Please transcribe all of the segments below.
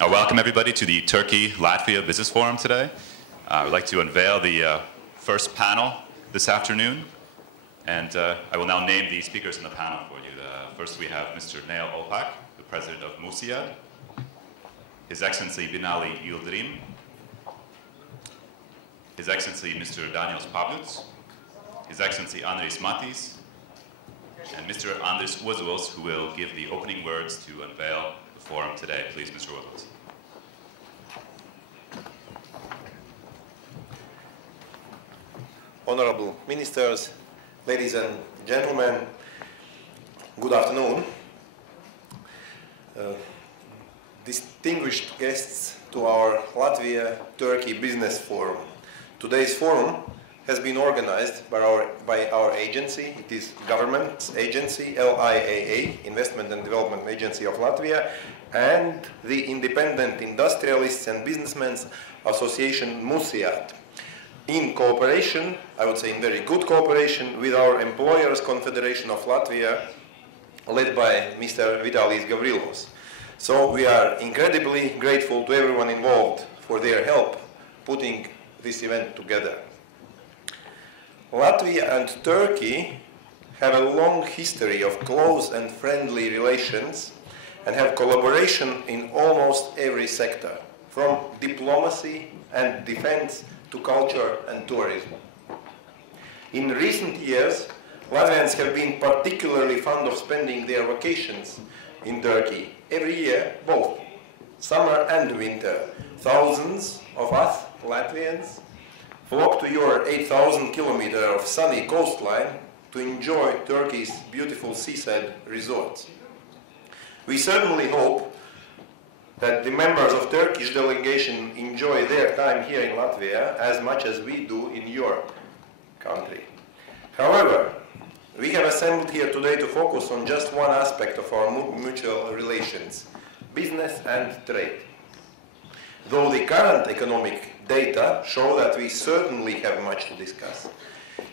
Welcome everybody to the Turkey-Latvia Business Forum today. I would like to unveil the first panel this afternoon, and I will now name the speakers in the panel for you. First we have Mr. Neil Opak, the President of MUSIAD, His Excellency Binali Yildirim, His Excellency Mr. Daniels Pavluts, His Excellency Andris Matis, and Mr. Andris Ozols, who will give the opening words to unveil the forum today. Please, Mr. Ozols. Honorable Ministers, ladies and gentlemen, good afternoon. Distinguished guests to our Latvia-Turkey Business Forum. Today's forum has been organized by our agency. It is government agency, LIAA, Investment and Development Agency of Latvia, and the Independent Industrialists and Businessmen Association, MUSIAD, in cooperation, I would say in very good cooperation, with our Employers Confederation of Latvia, led by Mr. Vitalijs Gavrilos. So we are incredibly grateful to everyone involved for their help putting this event together. Latvia and Turkey have a long history of close and friendly relations and have collaboration in almost every sector, from diplomacy and defense to culture and tourism. In recent years, Latvians have been particularly fond of spending their vacations in Turkey. Every year, both summer and winter, thousands of us, Latvians, flock to your 8,000-kilometer of sunny coastline to enjoy Turkey's beautiful seaside resorts. We certainly hope that the members of Turkish delegation enjoy their time here in Latvia as much as we do in your country. However, we have assembled here today to focus on just one aspect of our mutual relations, business and trade. Though the current economic data show that we certainly have much to discuss.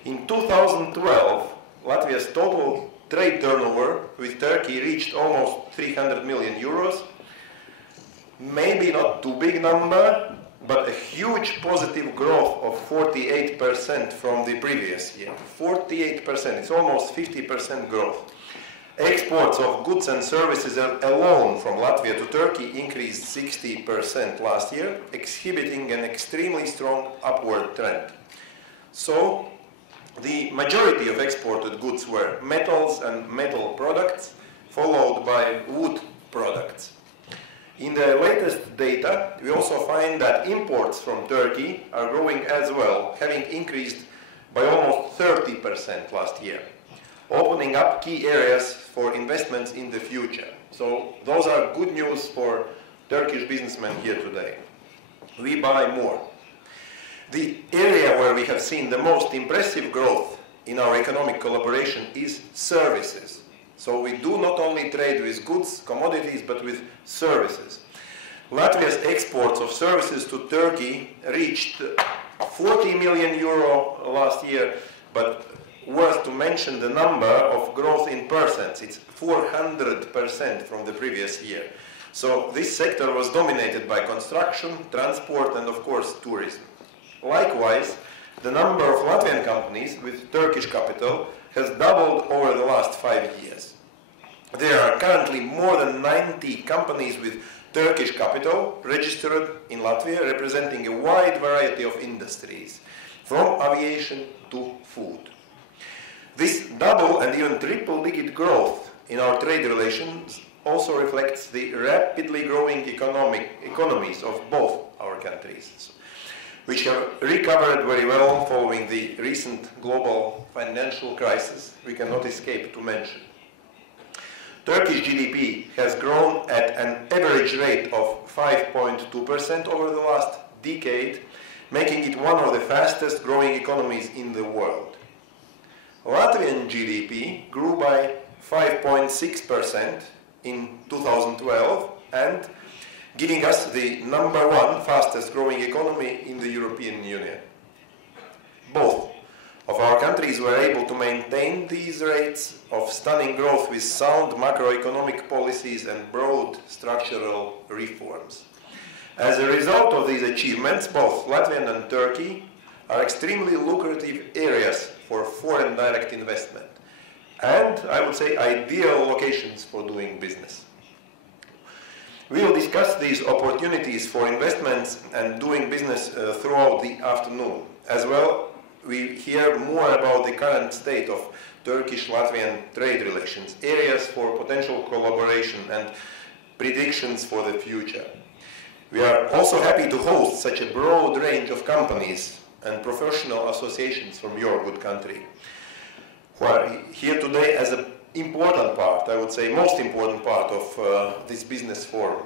In 2012, Latvia's total trade turnover with Turkey reached almost 300 million euros. Maybe not too big number, but a huge positive growth of 48% from the previous year. 48%, it's almost 50% growth. Exports of goods and services alone from Latvia to Turkey increased 60% last year, exhibiting an extremely strong upward trend. So, the majority of exported goods were metals and metal products, followed by wood products. In the latest data, we also find that imports from Turkey are growing as well, having increased by almost 30% last year, opening up key areas for investments in the future. So those are good news for Turkish businessmen here today. We buy more. The area where we have seen the most impressive growth in our economic collaboration is services. So we do not only trade with goods, commodities, but with services. Latvia's exports of services to Turkey reached 40 million euro last year, but worth to mention the number of growth in percents. It's 400% from the previous year. So this sector was dominated by construction, transport, and of course tourism. Likewise, the number of Latvian companies with Turkish capital has doubled over the last 5 years. There are currently more than 90 companies with Turkish capital registered in Latvia, representing a wide variety of industries, from aviation to food. This double and even triple-digit growth in our trade relations also reflects the rapidly growing economies of both our countries, which have recovered very well following the recent global financial crisis we cannot escape to mention. Turkish GDP has grown at an average rate of 5.2% over the last decade, making it one of the fastest growing economies in the world. Latvian GDP grew by 5.6% in 2012 and giving us the #1 fastest growing economy in the European Union. Both of our countries were able to maintain these rates of stunning growth with sound macroeconomic policies and broad structural reforms. As a result of these achievements, both Latvia and Turkey are extremely lucrative areas for foreign direct investment, and I would say ideal locations for doing business. We will discuss these opportunities for investments and doing business throughout the afternoon. As well, we hear more about the current state of Turkish-Latvian trade relations, areas for potential collaboration and predictions for the future. We are also happy to host such a broad range of companies and professional associations from your good country, who are here today as an important part, I would say most important part of this business forum.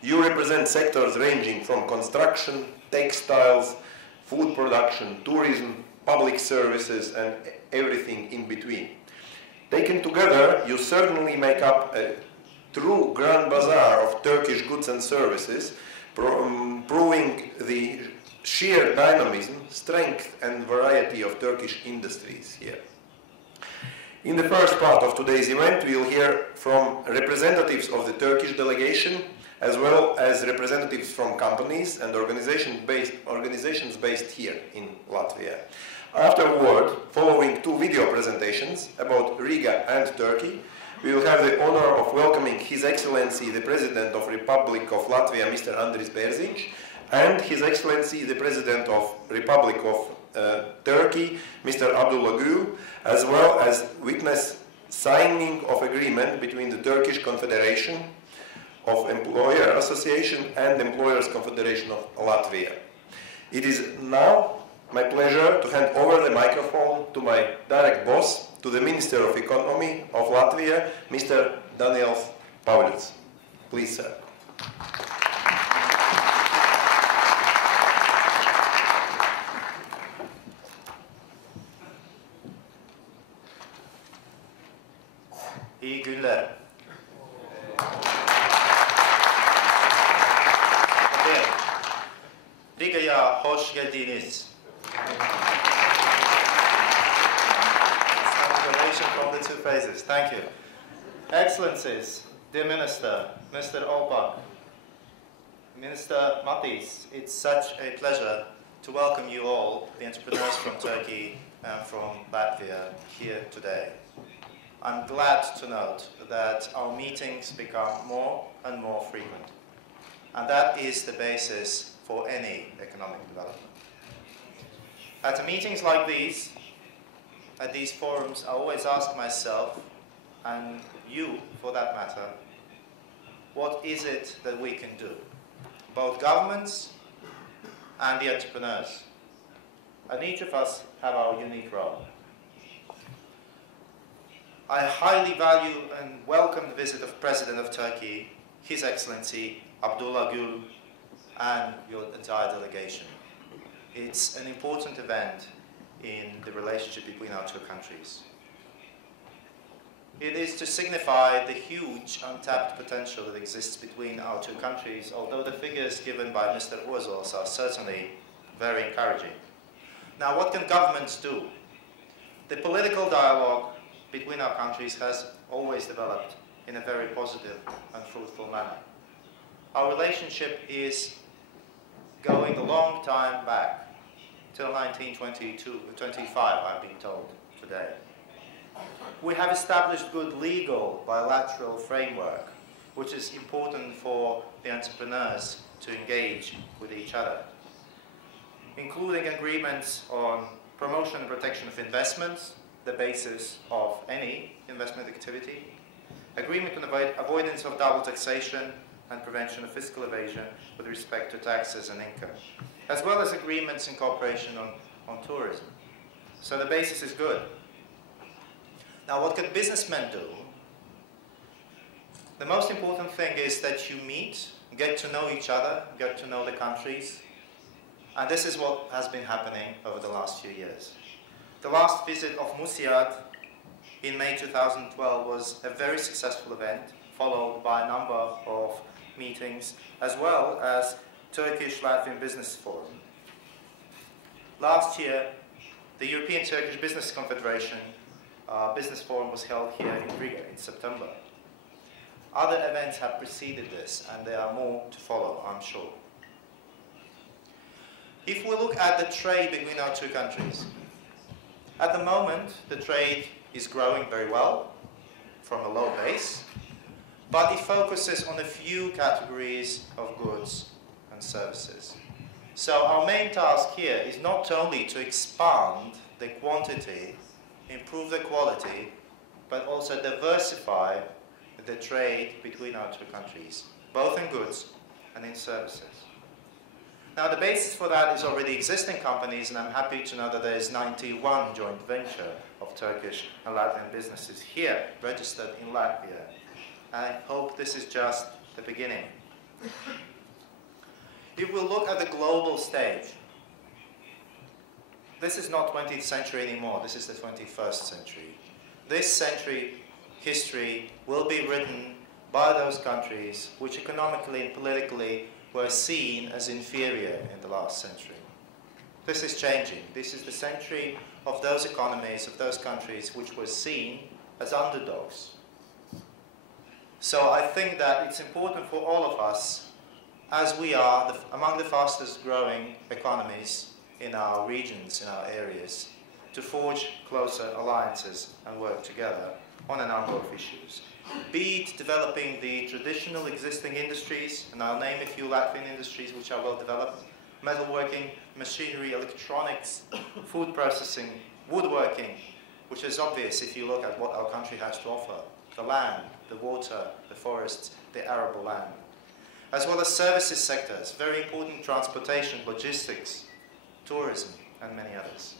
You represent sectors ranging from construction, textiles, food production, tourism, public services, and everything in between. Taken together, you certainly make up a true grand bazaar of Turkish goods and services, proving the sheer dynamism, strength, and variety of Turkish industries here. In the first part of today's event, we will hear from representatives of the Turkish delegation, as well as representatives from companies and organizations based here in Latvia. Afterward, following two video presentations about Riga and Turkey, we will have the honor of welcoming His Excellency the President of Republic of Latvia, Mr. Andris Bērziņš, and His Excellency the President of Republic of Turkey, Mr. Abdullah GÜL, as well as witness signing of agreement between the Turkish Confederation of Employer Association and Employers Confederation of Latvia. It is now my pleasure to hand over the microphone to my direct boss, to the Minister of Economy of Latvia, Mr. Daniels Pauļuts. Please, sir. İyi günler. Riga'ya hoş geldiniz. From the two phases. Thank you. Excellencies, dear Minister, Mr. Olbak, Minister Matis, it's such a pleasure to welcome you all, the entrepreneurs from Turkey and from Latvia, here today. I'm glad to note that our meetings become more and more frequent, and that is the basis for any economic development. At meetings like these, at these forums, I always ask myself, and you for that matter, what is it that we can do? Both governments and the entrepreneurs. And each of us have our unique role. I highly value and welcome the visit of President of Turkey, His Excellency Abdullah GÜL, and your entire delegation. It's an important event in the relationship between our two countries. It is to signify the huge untapped potential that exists between our two countries, although the figures given by Mr. Ozos are certainly very encouraging. Now, what can governments do? The political dialogue between our countries has always developed in a very positive and fruitful manner. Our relationship is going a long time back, till 1925, I've been told today. We have established good legal bilateral framework, which is important for the entrepreneurs to engage with each other, including agreements on promotion and protection of investments, the basis of any investment activity, agreement on avoidance of double taxation and prevention of fiscal evasion with respect to taxes and income, as well as agreements in cooperation on tourism. So the basis is good. Now, what can businessmen do? The most important thing is that you meet, get to know each other, get to know the countries, and this is what has been happening over the last few years. The last visit of MUSIAD in May 2012 was a very successful event, followed by a number of meetings, as well as Turkish-Latvian Business Forum. Last year, the European Turkish Business Confederation Business Forum was held here in Riga in September. Other events have preceded this, and there are more to follow, I'm sure. If we look at the trade between our two countries, at the moment, the trade is growing very well from a low base, but it focuses on a few categories of goods and services. So our main task here is not only to expand the quantity, improve the quality, but also diversify the trade between our two countries, both in goods and in services. Now, the basis for that is already existing companies, and I'm happy to know that there is 91 joint venture of Turkish and Latvian businesses here, registered in Latvia. And I hope this is just the beginning. If we look at the global stage, this is not 20th century anymore, this is the 21st century. This century history will be written by those countries which economically and politically were seen as inferior in the last century. This is changing. This is the century of those economies, of those countries which were seen as underdogs. So I think that it's important for all of us, as we are among the fastest growing economies in our regions, in our areas, to forge closer alliances and work together on a number of issues. Be it developing the traditional existing industries, and I'll name a few Latvian industries which are well developed: metalworking, machinery, electronics, food processing, woodworking, which is obvious if you look at what our country has to offer: the land, the water, the forests, the arable land. As well as services sectors, very important: transportation, logistics, tourism, and many others.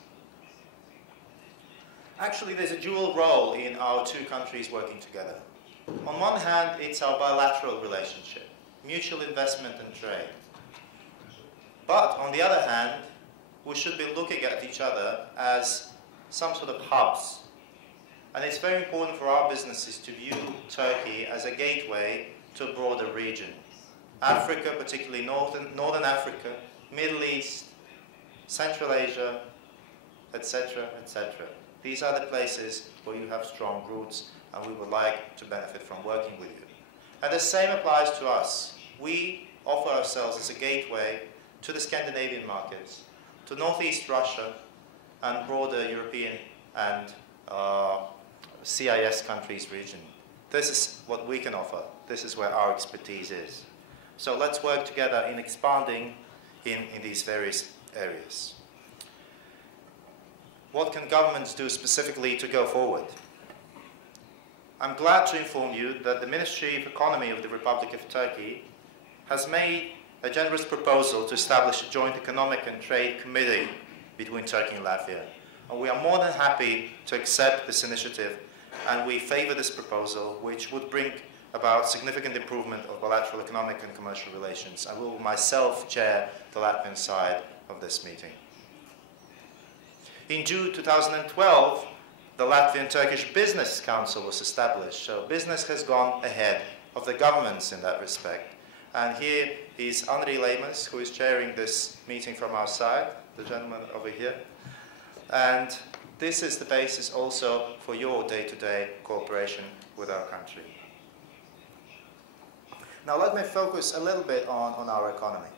Actually, there's a dual role in our two countries working together. On one hand, it's our bilateral relationship, mutual investment and trade. But on the other hand, we should be looking at each other as some sort of hubs. And it's very important for our businesses to view Turkey as a gateway to a broader region. Africa, particularly Northern Africa, Middle East, Central Asia, etc., etc. These are the places where you have strong roots, and we would like to benefit from working with you. And the same applies to us. We offer ourselves as a gateway to the Scandinavian markets, to Northeast Russia, and broader European and CIS countries region. This is what we can offer. This is where our expertise is. So let's work together in expanding in these various areas. What can governments do specifically to go forward? I'm glad to inform you that the Ministry of Economy of the Republic of Turkey has made a generous proposal to establish a joint economic and trade committee between Turkey and Latvia. And we are more than happy to accept this initiative, and we favor this proposal, which would bring about significant improvement of bilateral economic and commercial relations. I will myself chair the Latvian side of this meeting. In June 2012, the Latvian-Turkish Business Council was established, so business has gone ahead of the governments in that respect. And here is Henri Leymans, who is chairing this meeting from our side, the gentleman over here. And this is the basis also for your day-to-day cooperation with our country. Now let me focus a little bit on our economy.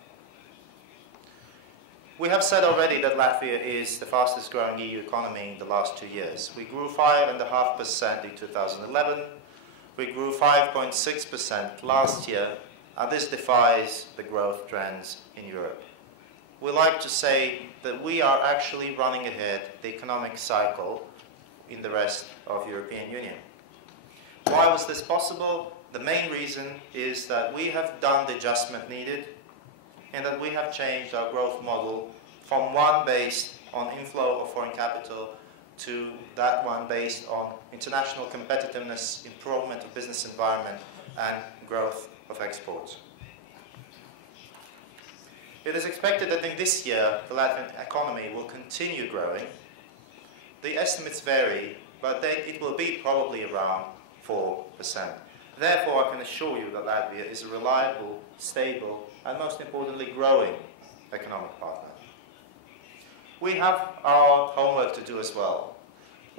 We have said already that Latvia is the fastest growing EU economy in the last 2 years. We grew 5.5% in 2011. We grew 5.6% last year, and this defies the growth trends in Europe. We like to say that we are actually running ahead the economic cycle in the rest of the European Union. Why was this possible? The main reason is that we have done the adjustment needed, and that we have changed our growth model from one based on inflow of foreign capital to that one based on international competitiveness, improvement of business environment, and growth of exports. It is expected that in this year the Latvian economy will continue growing. The estimates vary, but it will be probably around 4%. Therefore, I can assure you that Latvia is a reliable, stable, and most importantly, growing economic partner. We have our homework to do as well.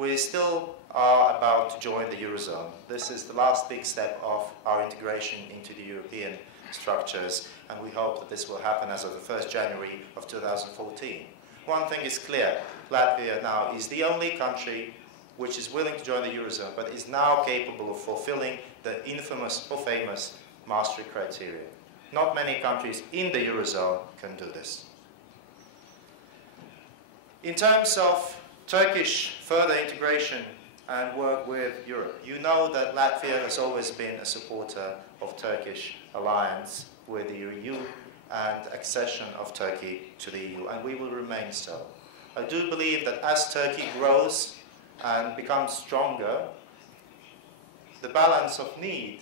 We still are about to join the Eurozone. This is the last big step of our integration into the European structures, and we hope that this will happen as of the 1st January of 2014. One thing is clear, Latvia now is the only country which is willing to join the Eurozone, but is now capable of fulfilling the infamous or famous Maastricht criteria. Not many countries in the Eurozone can do this. In terms of Turkish further integration and work with Europe, you know that Latvia has always been a supporter of Turkish alliance with the EU and accession of Turkey to the EU, and we will remain so. I do believe that as Turkey grows and becomes stronger, the balance of need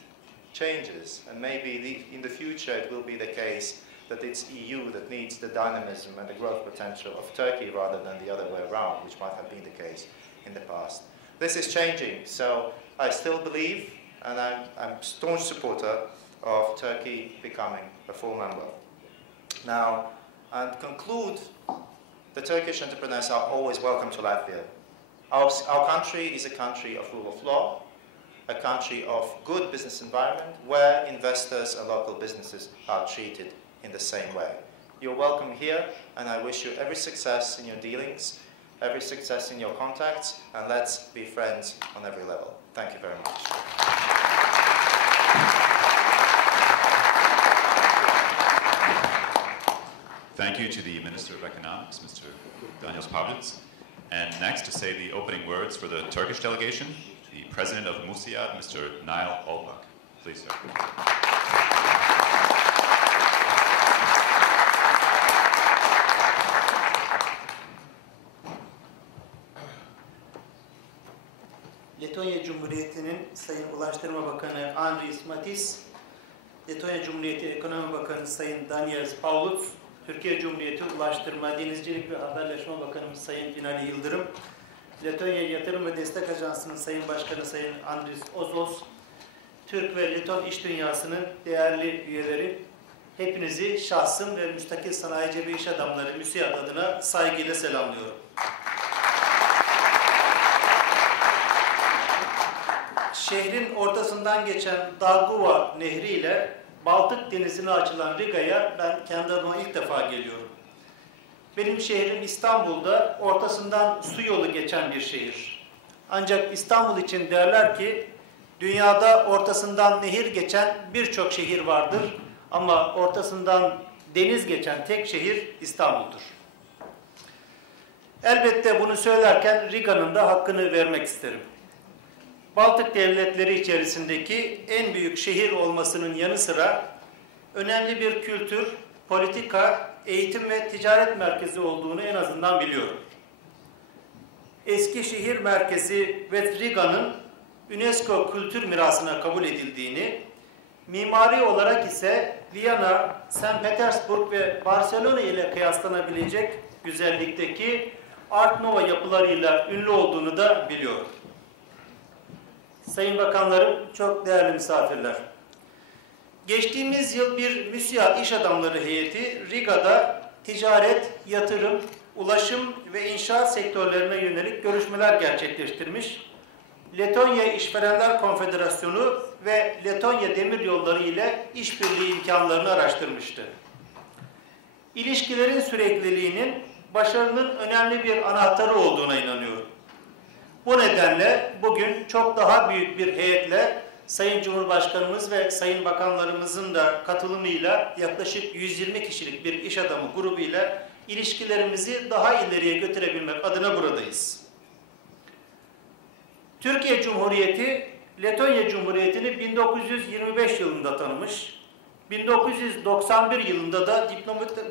changes, and maybe in the future it will be the case that it's EU that needs the dynamism and the growth potential of Turkey rather than the other way around, which might have been the case in the past. This is changing, so I still believe, and I'm a staunch supporter of Turkey becoming a full member. Now, and conclude, the Turkish entrepreneurs are always welcome to Latvia. Our country is a country of rule of law, a country of good business environment where investors and local businesses are treated in the same way. You're welcome here, and I wish you every success in your dealings, every success in your contacts, and let's be friends on every level. Thank you very much. Thank you to the Minister of Economics, Mr. Daniel Pavlitz. And next, to say the opening words for the Turkish delegation, the President of MUSIAD, Mr. Nail Olbak. Please, sir. Letonya Cumhuriyeti'nin Sayın Ulaştırma Bakanı Andris Matis, Letonya Cumhuriyeti Ekonomi Bakanı Sayın Daniel Pavlitz, Türkiye Cumhuriyeti Ulaştırma, Denizcilik ve Haberleşme Bakanımız Sayın Binali Yıldırım, Letonya Yatırım ve Destek Ajansı'nın Sayın Başkanı Sayın Andris Ozos, Türk ve Leton İş Dünyası'nın değerli üyeleri, hepinizi şahsım ve Müstakil Sanayici ve İşadamları MÜSİAD adına saygıyla selamlıyorum. Şehrin ortasından geçen Daugava Nehri ile Baltık Denizi'ne açılan Riga'ya ben kendi adıma ilk defa geliyorum. Benim şehrim İstanbul'da ortasından su yolu geçen bir şehir. Ancak İstanbul için derler ki dünyada ortasından nehir geçen birçok şehir vardır ama ortasından deniz geçen tek şehir İstanbul'dur. Elbette bunu söylerken Riga'nın da hakkını vermek isterim. Baltık devletleri içerisindeki en büyük şehir olmasının yanı sıra önemli bir kültür, politika, eğitim ve ticaret merkezi olduğunu en azından biliyorum. Eski şehir merkezi ve Riga'nın UNESCO kültür mirasına kabul edildiğini, mimari olarak ise Viyana, St. Petersburg ve Barcelona ile kıyaslanabilecek güzellikteki Art Nouveau yapılarıyla ünlü olduğunu da biliyorum. Sayın Bakanlarım, çok değerli misafirler. Geçtiğimiz yıl bir MUSIAD İş Adamları Heyeti Riga'da ticaret, yatırım, ulaşım ve inşaat sektörlerine yönelik görüşmeler gerçekleştirmiş. Letonya İşverenler Konfederasyonu ve Letonya Demiryolları ile işbirliği imkanlarını araştırmıştı. İlişkilerin sürekliliğinin başarının önemli bir anahtarı olduğuna inanıyorum. Bu nedenle bugün çok daha büyük bir heyetle Sayın Cumhurbaşkanımız ve Sayın Bakanlarımızın da katılımıyla yaklaşık 120 kişilik bir iş adamı grubuyla ilişkilerimizi daha ileriye götürebilmek adına buradayız. Türkiye Cumhuriyeti, Letonya Cumhuriyeti'ni 1925 yılında tanımış, 1991 yılında da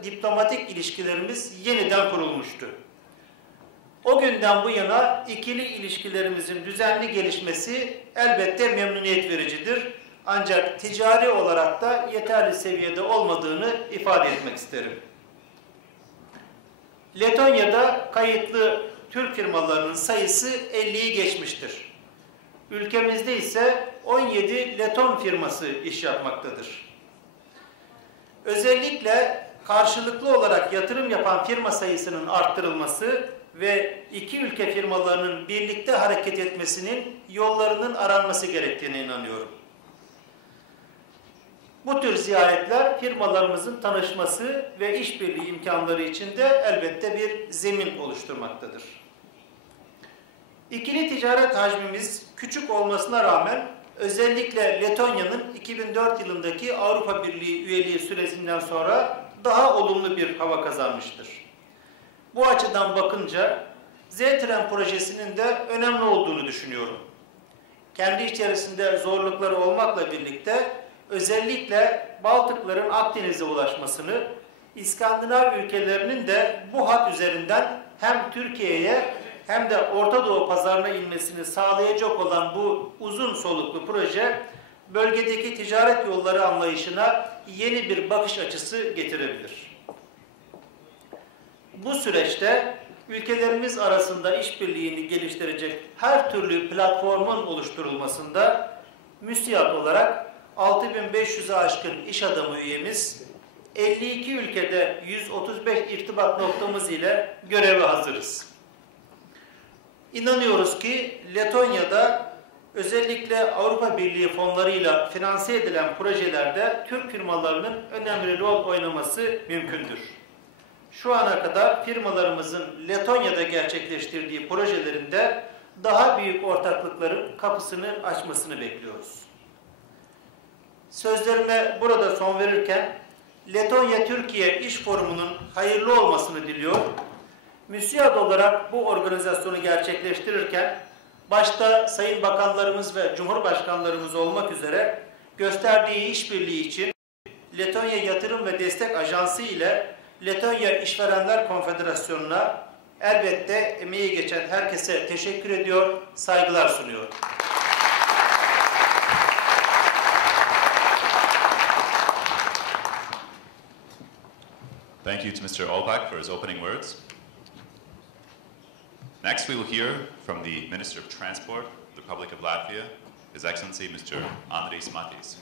diplomatik ilişkilerimiz yeniden kurulmuştu. O günden bu yana ikili ilişkilerimizin düzenli gelişmesi elbette memnuniyet vericidir. Ancak ticari olarak da yeterli seviyede olmadığını ifade etmek isterim. Letonya'da kayıtlı Türk firmalarının sayısı 50'yi geçmiştir. Ülkemizde ise 17 Leton firması iş yapmaktadır. Özellikle karşılıklı olarak yatırım yapan firma sayısının arttırılması ve iki ülke firmalarının birlikte hareket etmesinin yollarının aranması gerektiğine inanıyorum. Bu tür ziyaretler firmalarımızın tanışması ve işbirliği imkanları için de elbette bir zemin oluşturmaktadır. İkili ticaret hacmimiz küçük olmasına rağmen özellikle Letonya'nın 2004 yılındaki Avrupa Birliği üyeliği sürecinden sonra daha olumlu bir hava kazanmıştır. Bu açıdan bakınca Z-Tren projesinin de önemli olduğunu düşünüyorum. Kendi içerisinde zorlukları olmakla birlikte özellikle Baltıkların Akdeniz'e ulaşmasını, İskandinav ülkelerinin de bu hat üzerinden hem Türkiye'ye hem de Orta Doğu pazarına inmesini sağlayacak olan bu uzun soluklu proje, bölgedeki ticaret yolları anlayışına yeni bir bakış açısı getirebilir. Bu süreçte ülkelerimiz arasında işbirliğini geliştirecek her türlü platformun oluşturulmasında MUSIAD olarak 6500'e aşkın iş adamı üyemiz, 52 ülkede 135 irtibat noktamız ile göreve hazırız. İnanıyoruz ki Letonya'da özellikle Avrupa Birliği fonlarıyla finanse edilen projelerde Türk firmalarının önemli rol oynaması mümkündür. Şu ana kadar firmalarımızın Letonya'da gerçekleştirdiği projelerinde daha büyük ortaklıkların kapısını açmasını bekliyoruz. Sözlerime burada son verirken Letonya-Türkiye İş Forumu'nun hayırlı olmasını diliyor. MÜSİAD olarak bu organizasyonu gerçekleştirirken başta Sayın Bakanlarımız ve Cumhurbaşkanlarımız olmak üzere gösterdiği işbirliği için Letonya Yatırım ve Destek Ajansı ile Letonya İşverenler Konfederasyonu'na elbette emeği geçen herkese teşekkür ediyor, saygılar sunuyorum. Thank you to Mr. Olpak for his opening words. Next, we will hear from the Minister of Transport, the Republic of Latvia, His Excellency Mr. Andris Matis.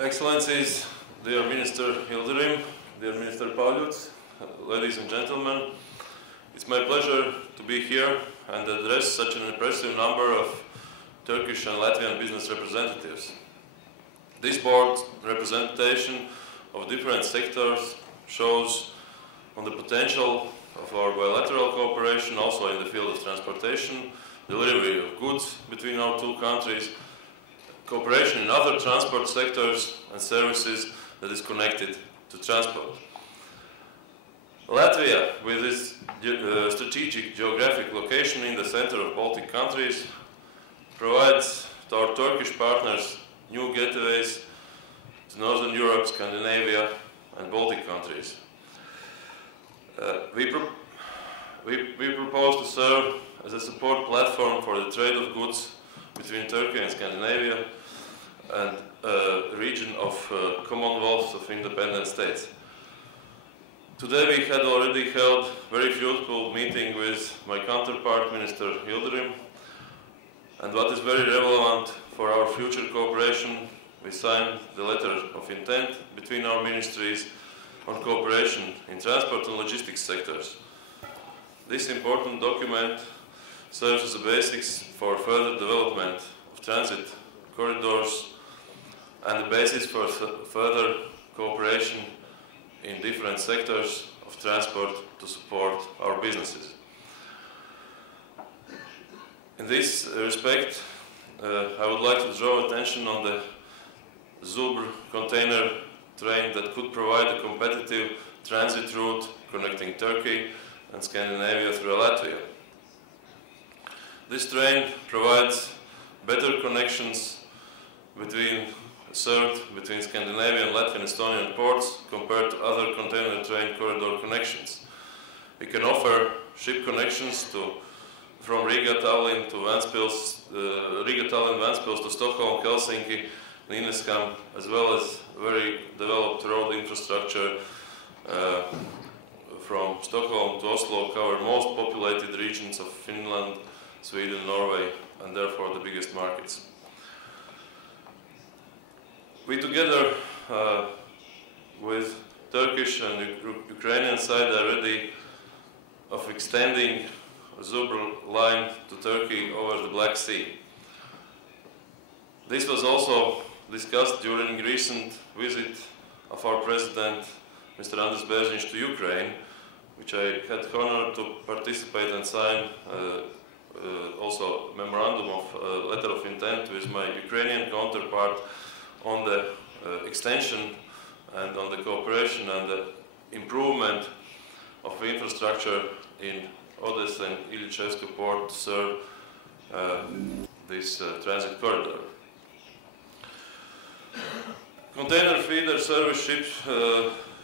Excellencies, dear Minister Yildirim, dear Minister Pauļuts, ladies and gentlemen, it's my pleasure to be here and address such an impressive number of Turkish and Latvian business representatives. This board representation of different sectors shows on the potential of our bilateral cooperation also in the field of transportation, delivery of goods between our two countries, cooperation in other transport sectors and services that is connected to transport. Latvia, with its strategic geographic location in the center of Baltic countries, provides to our Turkish partners new gateways to Northern Europe, Scandinavia and Baltic countries. We propose to serve as a support platform for the trade of goods between Turkey and Scandinavia and a region of Commonwealth of independent states. Today we had already held a very fruitful meeting with my counterpart, Minister Yildirim, and what is very relevant for our future cooperation, we signed the letter of intent between our ministries on cooperation in transport and logistics sectors. This important document serves as a basis for further development of transit corridors and the basis for further cooperation in different sectors of transport to support our businesses. In this respect, I would like to draw attention on the Zubr container train that could provide a competitive transit route connecting Turkey and Scandinavia through Latvia. This train provides better connections between Scandinavian, Latvian, Estonian ports compared to other container train corridor connections. We can offer ship connections from Riga, Tallinn to Ventspils, Ventspils to Stockholm, Helsinki, Nynäshamn, as well as very developed road infrastructure from Stockholm to Oslo, cover most populated regions of Finland, Sweden, Norway, and therefore the biggest markets. We together with Turkish and Ukrainian side are ready of extending a Zubr line to Turkey over the Black Sea. This was also discussed during recent visit of our President, Mr. Andris Bērziņš, to Ukraine, which I had the honor to participate and sign also a memorandum of letter of intent with my Ukrainian counterpart on the extension and on the cooperation and the improvement of infrastructure in Odessa and Ilichevsk port to serve this transit corridor. Container feeder service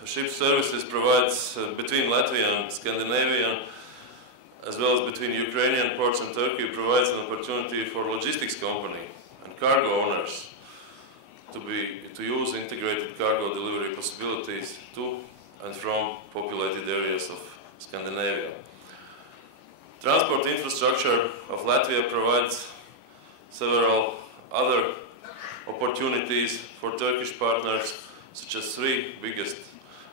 ship services provides between Latvia and Scandinavia, as well as between Ukrainian ports and Turkey, provides an opportunity for logistics company and cargo owners to use integrated cargo delivery possibilities to and from populated areas of Scandinavia. Transport infrastructure of Latvia provides several other opportunities for Turkish partners, such as three biggest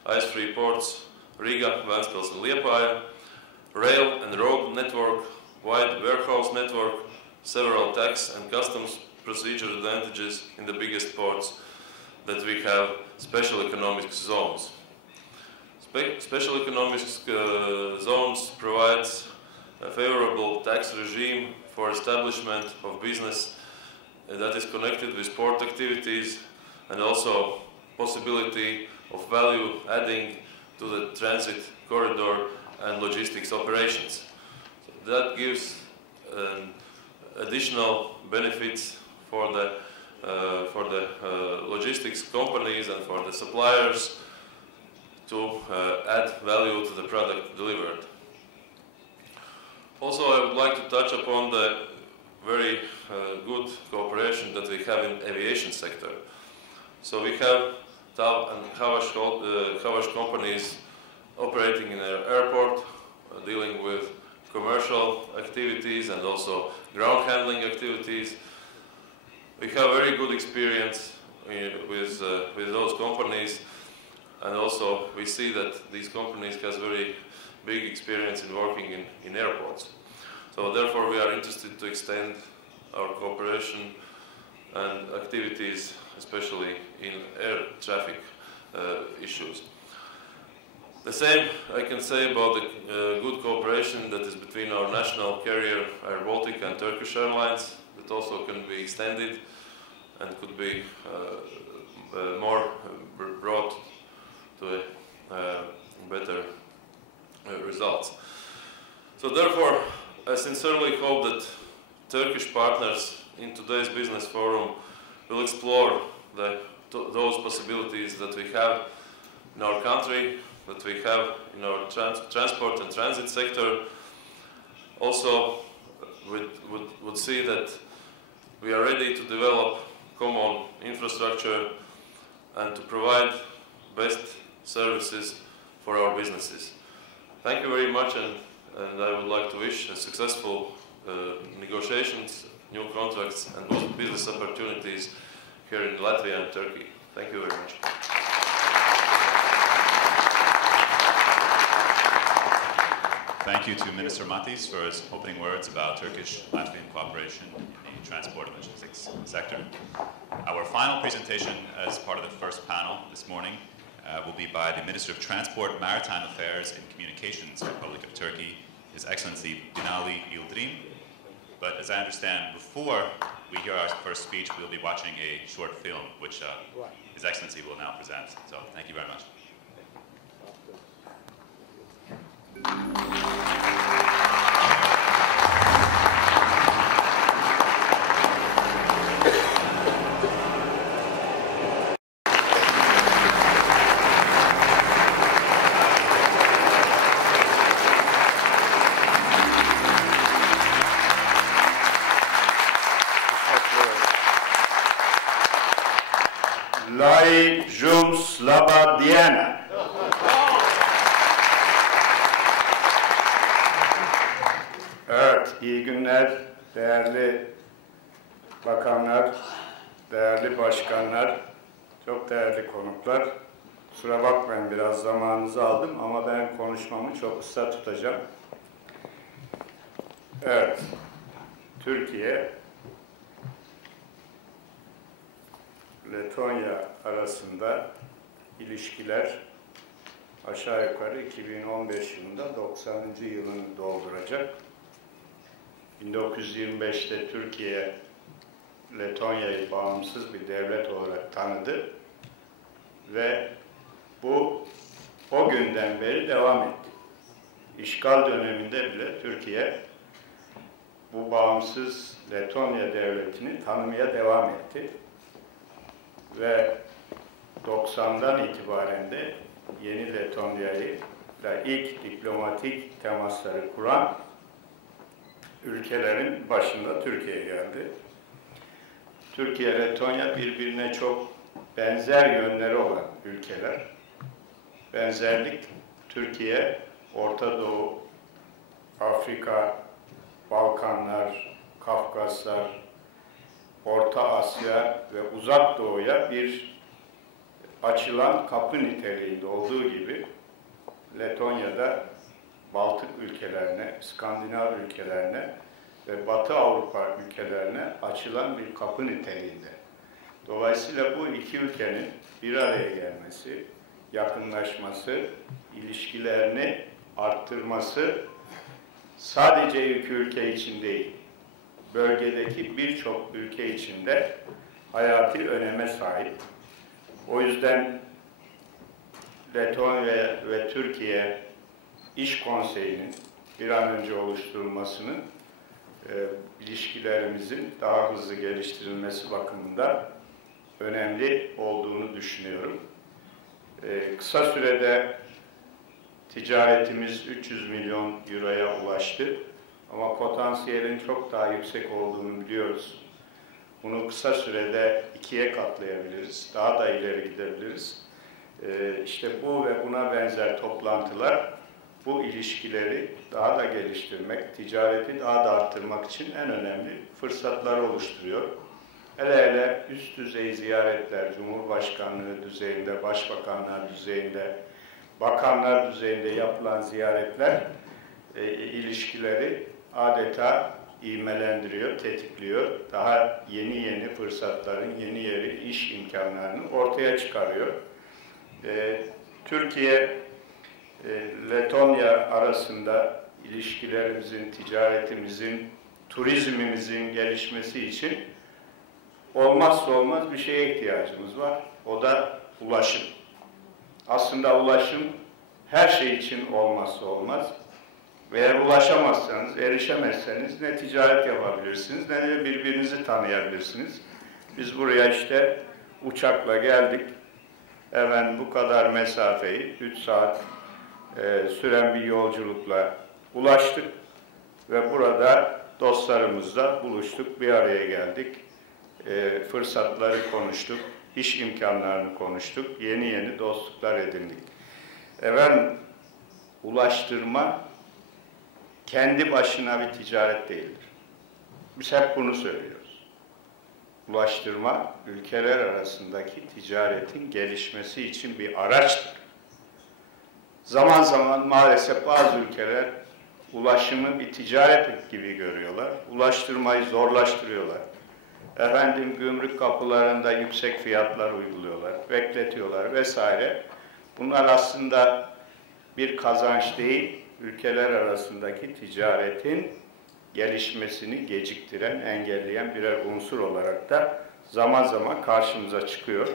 ice-free ports, Riga, Ventspils and Liepāja, rail and road network, wide warehouse network, several tax and customs procedure advantages in the biggest ports that we have special economic zones. Special economic zones provides a favorable tax regime for establishment of business that is connected with port activities and also possibility of value adding to the transit corridor and logistics operations. So that gives additional benefits for the logistics companies and for the suppliers to add value to the product delivered. Also, I would like to touch upon the very good cooperation that we have in aviation sector. So we have TAV and Havash companies operating in our airport, dealing with commercial activities and also ground handling activities. We have very good experience with those companies, and also we see that these companies has very big experience in working in airports. So therefore we are interested to extend our cooperation and activities, especially in air traffic issues. The same I can say about the good cooperation that is between our national carrier, Air Baltic, and Turkish Airlines, that also can be extended and could be more brought to better results. So therefore, I sincerely hope that Turkish partners in today's business forum will explore those possibilities that we have in our country, that we have in our transport and transit sector. Also, would see that we are ready to develop common infrastructure and to provide best services for our businesses. Thank you very much, and I would like to wish successful negotiations, new contracts, and business opportunities here in Latvia and Turkey. Thank you very much. Thank you to Minister Matis for his opening words about Turkish-Latvian cooperation in the transport and logistics sector. Our final presentation as part of the first panel this morning will be by the Minister of Transport, Maritime Affairs and Communications, Republic of Turkey, His Excellency Binali Yildirim. But as I understand, before we hear our first speech, we'll be watching a short film, which His Excellency will now present. So thank you very much. Lai jums laba diena. Evet, iyi günler, değerli bakanlar, değerli başkanlar, çok değerli konuklar. Kusura bakmayın, biraz zamanınızı aldım ama ben konuşmamı çok kısa tutacağım. Evet, Türkiye, Letonya arasında ilişkiler aşağı yukarı 2015 yılında 90. yılını dolduracak. 1925'te Türkiye, Letonya'yı bağımsız bir devlet olarak tanıdı ve bu o günden beri devam etti. İşgal döneminde bile Türkiye bu bağımsız Letonya devletini tanımaya devam etti. Ve 90'dan itibaren de yeni Letonya'yı da ilk diplomatik temasları kuran ülkelerin başında Türkiye geldi. Türkiye, Letonya birbirine çok benzer yönleri olan ülkeler. Benzerlik, Türkiye, Orta Doğu, Afrika, Balkanlar, Kafkaslar, Orta Asya ve Uzak Doğu'ya bir açılan kapı niteliğinde olduğu gibi Letonya'da Baltık ülkelerine, İskandinav ülkelerine ve Batı Avrupa ülkelerine açılan bir kapı niteliğinde. Dolayısıyla bu iki ülkenin bir araya gelmesi, yakınlaşması, ilişkilerini arttırması sadece iki ülke için değil, bölgedeki birçok ülke için de hayati öneme sahip. O yüzden Letonya ve Türkiye İş Konseyi'nin bir an önce oluşturulmasının ilişkilerimizin daha hızlı geliştirilmesi bakımından önemli olduğunu düşünüyorum. Kısa sürede ticaretimiz 300 milyon euroya ulaştı ama potansiyelin çok daha yüksek olduğunu biliyoruz. Bunu kısa sürede 2'ye katlayabiliriz, daha da ileri gidebiliriz. İşte bu ve buna benzer toplantılar bu ilişkileri daha da geliştirmek, ticareti daha da arttırmak için en önemli fırsatlar oluşturuyor. Hele hele üst düzey ziyaretler, Cumhurbaşkanlığı düzeyinde, Başbakanlar düzeyinde, Bakanlar düzeyinde yapılan ziyaretler ilişkileri adeta ivmelendiriyor, tetikliyor. Daha yeni fırsatların, yeni iş imkanlarını ortaya çıkarıyor. Türkiye, Letonya arasında ilişkilerimizin, ticaretimizin, turizmimizin gelişmesi için olmazsa olmaz bir şeye ihtiyacımız var. O da ulaşım. Aslında ulaşım her şey için olmazsa olmaz. Eğer ulaşamazsanız, erişemezseniz ne ticaret yapabilirsiniz ne de birbirinizi tanıyabilirsiniz. Biz buraya işte uçakla geldik. Hemen bu kadar mesafeyi 3 saat süren bir yolculukla ulaştık ve burada dostlarımızla buluştuk, bir araya geldik. Fırsatları konuştuk, iş imkanlarını konuştuk, yeni dostluklar edindik. Ulaştırma kendi başına bir ticaret değildir. Biz hep bunu söylüyoruz. Ulaştırma, ülkeler arasındaki ticaretin gelişmesi için bir araçtır. Zaman zaman maalesef bazı ülkeler ulaşımı bir ticaret gibi görüyorlar. Ulaştırmayı zorlaştırıyorlar. Gümrük kapılarında yüksek fiyatlar uyguluyorlar, bekletiyorlar vesaire. Bunlar aslında bir kazanç değil, ülkeler arasındaki ticaretin gelişmesini geciktiren, engelleyen birer unsur olarak da zaman zaman karşımıza çıkıyor.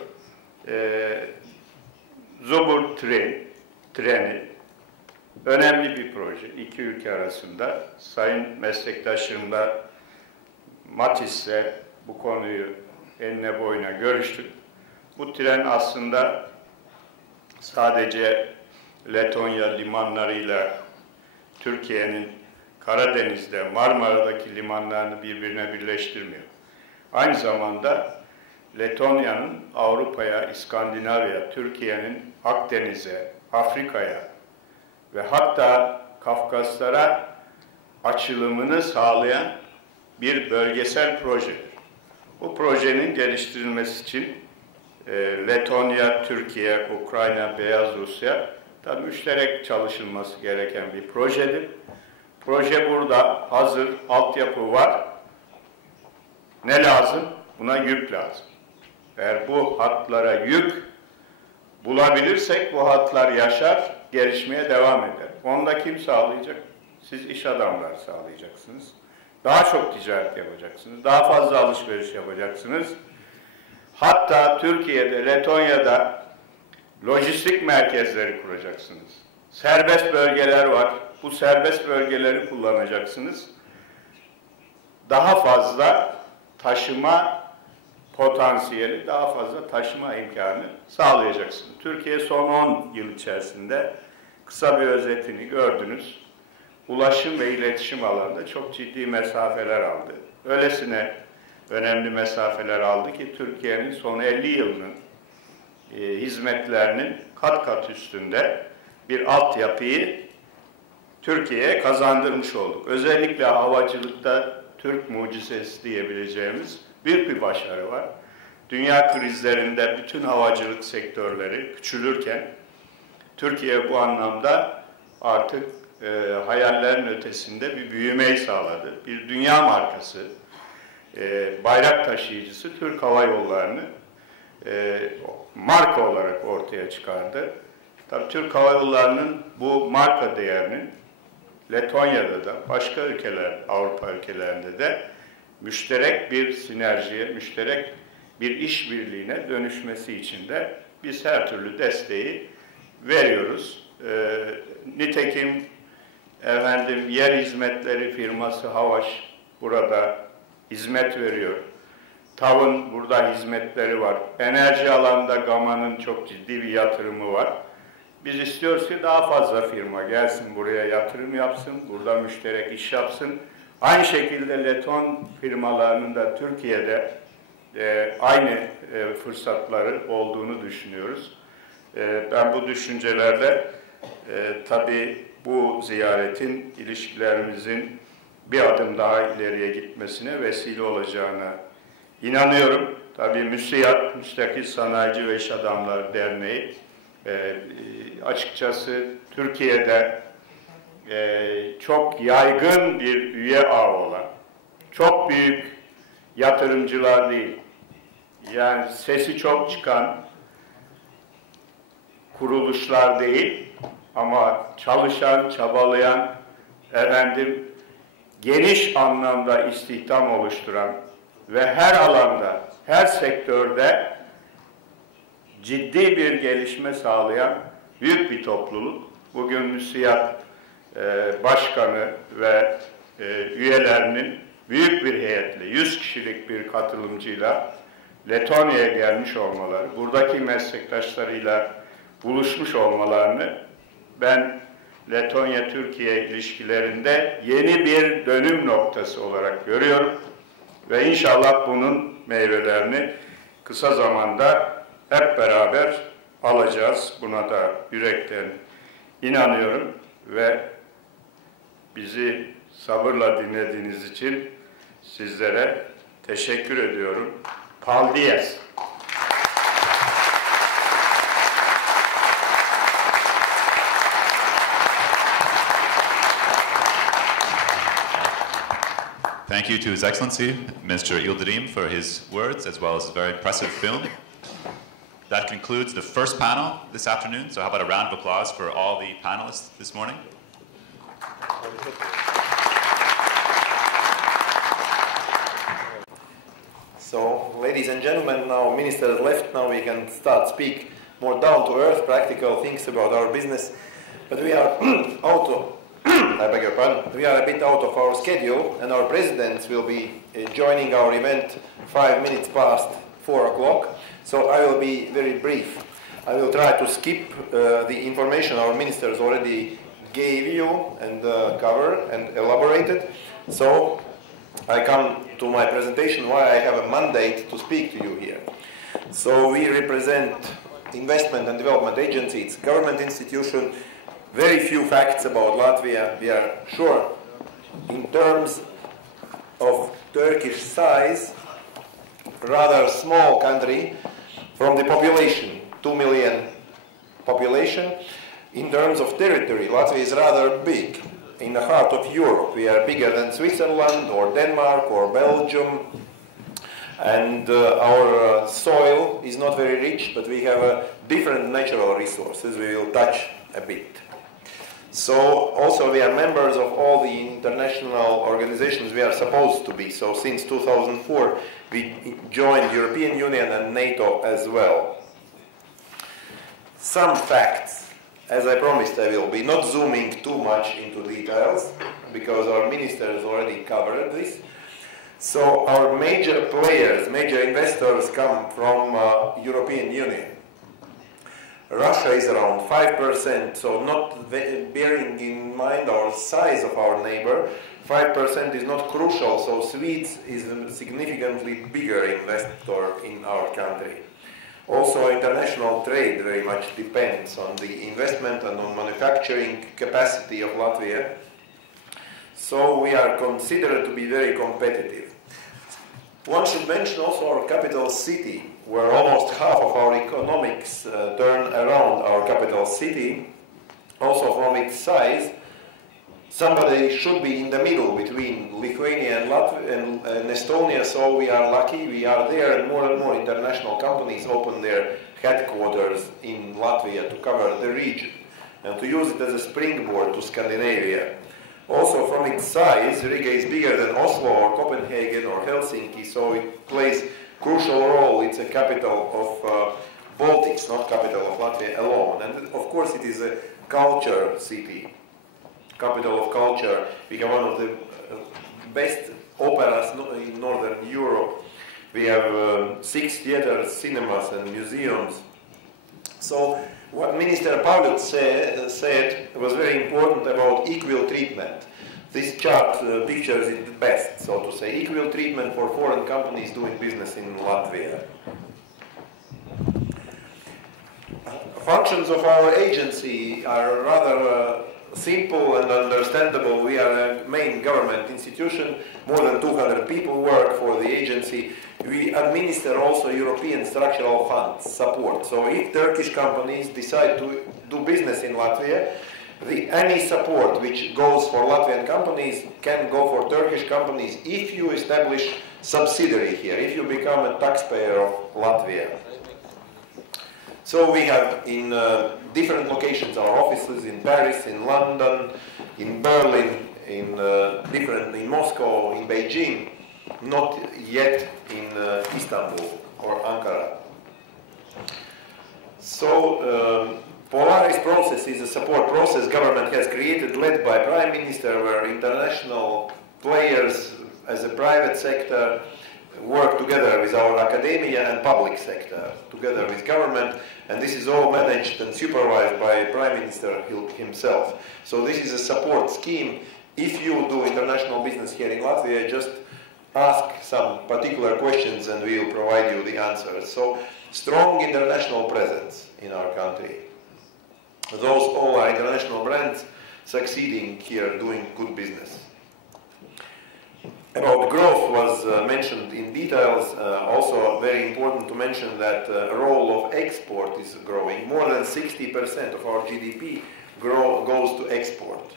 Zobur treni önemli bir proje. İki ülke arasında sayın meslektaşımla Matis'le bu konuyu enine boyuna görüştük. Bu tren aslında sadece Letonya limanlarıyla Türkiye'nin Karadeniz'de, Marmara'daki limanlarını birbirine birleştirmiyor. Aynı zamanda Letonya'nın Avrupa'ya, İskandinavya, Türkiye'nin Akdeniz'e, Afrika'ya ve hatta Kafkaslara açılımını sağlayan bir bölgesel projedir. Bu projenin geliştirilmesi için Letonya-Türkiye, Ukrayna, Beyaz Rusya da müşterek çalışılması gereken bir projedir. Proje burada, hazır, altyapı var. Ne lazım? Buna yük lazım. Eğer bu hatlara yük bulabilirsek bu hatlar yaşar, gelişmeye devam eder. Onu da kim sağlayacak? Siz iş adamları sağlayacaksınız. Daha çok ticaret yapacaksınız. Daha fazla alışveriş yapacaksınız. Hatta Türkiye'de, Letonya'da lojistik merkezleri kuracaksınız. Serbest bölgeler var. Bu serbest bölgeleri kullanacaksınız. Daha fazla taşıma potansiyeli, daha fazla taşıma imkanı sağlayacaksınız. Türkiye son 10 yıl içerisinde kısa bir özetini gördünüz. Ulaşım ve iletişim alanında çok ciddi mesafeler aldı. Öylesine önemli mesafeler aldı ki Türkiye'nin son 50 yılının hizmetlerinin kat kat üstünde bir altyapıyı Türkiye'ye kazandırmış olduk. Özellikle havacılıkta Türk mucizesi diyebileceğimiz büyük bir başarı var. Dünya krizlerinde bütün havacılık sektörleri küçülürken Türkiye bu anlamda artık hayallerin ötesinde bir büyümeyi sağladı. Bir dünya markası, bayrak taşıyıcısı Türk Hava Yolları'nı marka olarak ortaya çıkardı. Tabii Türk Hava Yolları'nın bu marka değerinin Letonya'da da başka ülkeler, Avrupa ülkelerinde de müşterek bir sinerjiye, müşterek bir işbirliğine dönüşmesi için de biz her türlü desteği veriyoruz. Nitekim yer hizmetleri firması Havaş burada hizmet veriyor. TAV'ın burada hizmetleri var. Enerji alanında Gama'nın çok ciddi bir yatırımı var. Biz istiyoruz ki daha fazla firma gelsin buraya yatırım yapsın, burada müşterek iş yapsın. Aynı şekilde Leton firmalarının da Türkiye'de aynı fırsatları olduğunu düşünüyoruz. Ben bu düşüncelerle tabii bu ziyaretin ilişkilerimizin bir adım daha ileriye gitmesine vesile olacağına inanıyorum. Tabii MUSIAD, Müstakil Sanayici ve İşadamları Derneği açıkçası Türkiye'de çok yaygın bir üye ağı olan, çok büyük yatırımcılar değil, yani sesi çok çıkan kuruluşlar değil ama çalışan, çabalayan, geniş anlamda istihdam oluşturan ve her alanda, her sektörde ciddi bir gelişme sağlayan büyük bir topluluk. Bugün MUSIAD Başkanı ve üyelerinin büyük bir heyetle, 100 kişilik bir katılımcıyla Letonya'ya gelmiş olmaları, buradaki meslektaşlarıyla buluşmuş olmalarını ben Letonya-Türkiye ilişkilerinde yeni bir dönüm noktası olarak görüyorum. Ve inşallah bunun meyvelerini kısa zamanda hep beraber alacağız. Buna da yürekten inanıyorum ve bizi sabırla dinlediğiniz için sizlere teşekkür ediyorum. Paldies. Thank you to His Excellency, Mr. Yildirim, for his words, as well as a very impressive film. That concludes the first panel this afternoon, so how about a round of applause for all the panelists this morning? So, ladies and gentlemen, now Minister has left, now we can start speak more down to earth, practical things about our business. But we are we are a bit out of our schedule, and our presidents will be joining our event 5 minutes past 4 o'clock. So I will be very brief. I will try to skip the information our ministers already gave you and covered and elaborated. So I come to my presentation why I have a mandate to speak to you here. So we represent Investment and Development Agency, it's a government institution. Very few facts about Latvia. We are sure in terms of Turkish size, rather small country, From the population, 2 million population, in terms of territory, Latvia is rather big. In the heart of Europe, we are bigger than Switzerland or Denmark or Belgium, and our soil is not very rich, but we have different natural resources we will touch a bit. So also we are members of all the international organizations we are supposed to be. So since 2004 we joined European Union and NATO as well. Some facts. As I promised, I will be not zooming too much into details because our ministers already covered this. So our major players, major investors come from European Union. Russia is around 5%, so not bearing in mind our size of our neighbor, 5% is not crucial, so Swedes is a significantly bigger investor in our country. Also, international trade very much depends on the investment and on manufacturing capacity of Latvia. So we are considered to be very competitive. One should mention also our capital city, where almost half of our economics turn around our capital city. Also from its size, somebody should be in the middle between Lithuania and Latvia and Estonia, so we are lucky, we are there, and more international companies open their headquarters in Latvia to cover the region and to use it as a springboard to Scandinavia. Also from its size, Riga is bigger than Oslo or Copenhagen or Helsinki, so it plays crucial role. It's a capital of Baltics, not capital of Latvia alone. And of course it is a culture city, capital of culture. We have one of the best operas in Northern Europe. We have 6 theaters, cinemas and museums. So what Minister Pauluts said was very important about equal treatment. This chart pictures it best, so to say, equal treatment for foreign companies doing business in Latvia. Functions of our agency are rather simple and understandable. We are a main government institution. More than 200 people work for the agency. We administer also European structural funds support. So if Turkish companies decide to do business in Latvia, any support which goes for Latvian companies can go for Turkish companies if you establish subsidiary here, if you become a taxpayer of Latvia. So we have in different locations our offices in Paris, in London, in Berlin, in Moscow, in Beijing, not yet in Istanbul or Ankara. So Polaris process is a support process government has created, led by Prime Minister, where international players as a private sector work together with our academia and public sector, together with government, and this is all managed and supervised by Prime Minister himself. So this is a support scheme. If you do international business here in Latvia, just ask some particular questions and we will provide you the answers. So strong international presence in our country. Those all are international brands succeeding here, doing good business. About growth was mentioned in details. Also very important to mention that the role of export is growing. More than 60% of our GDP goes to export,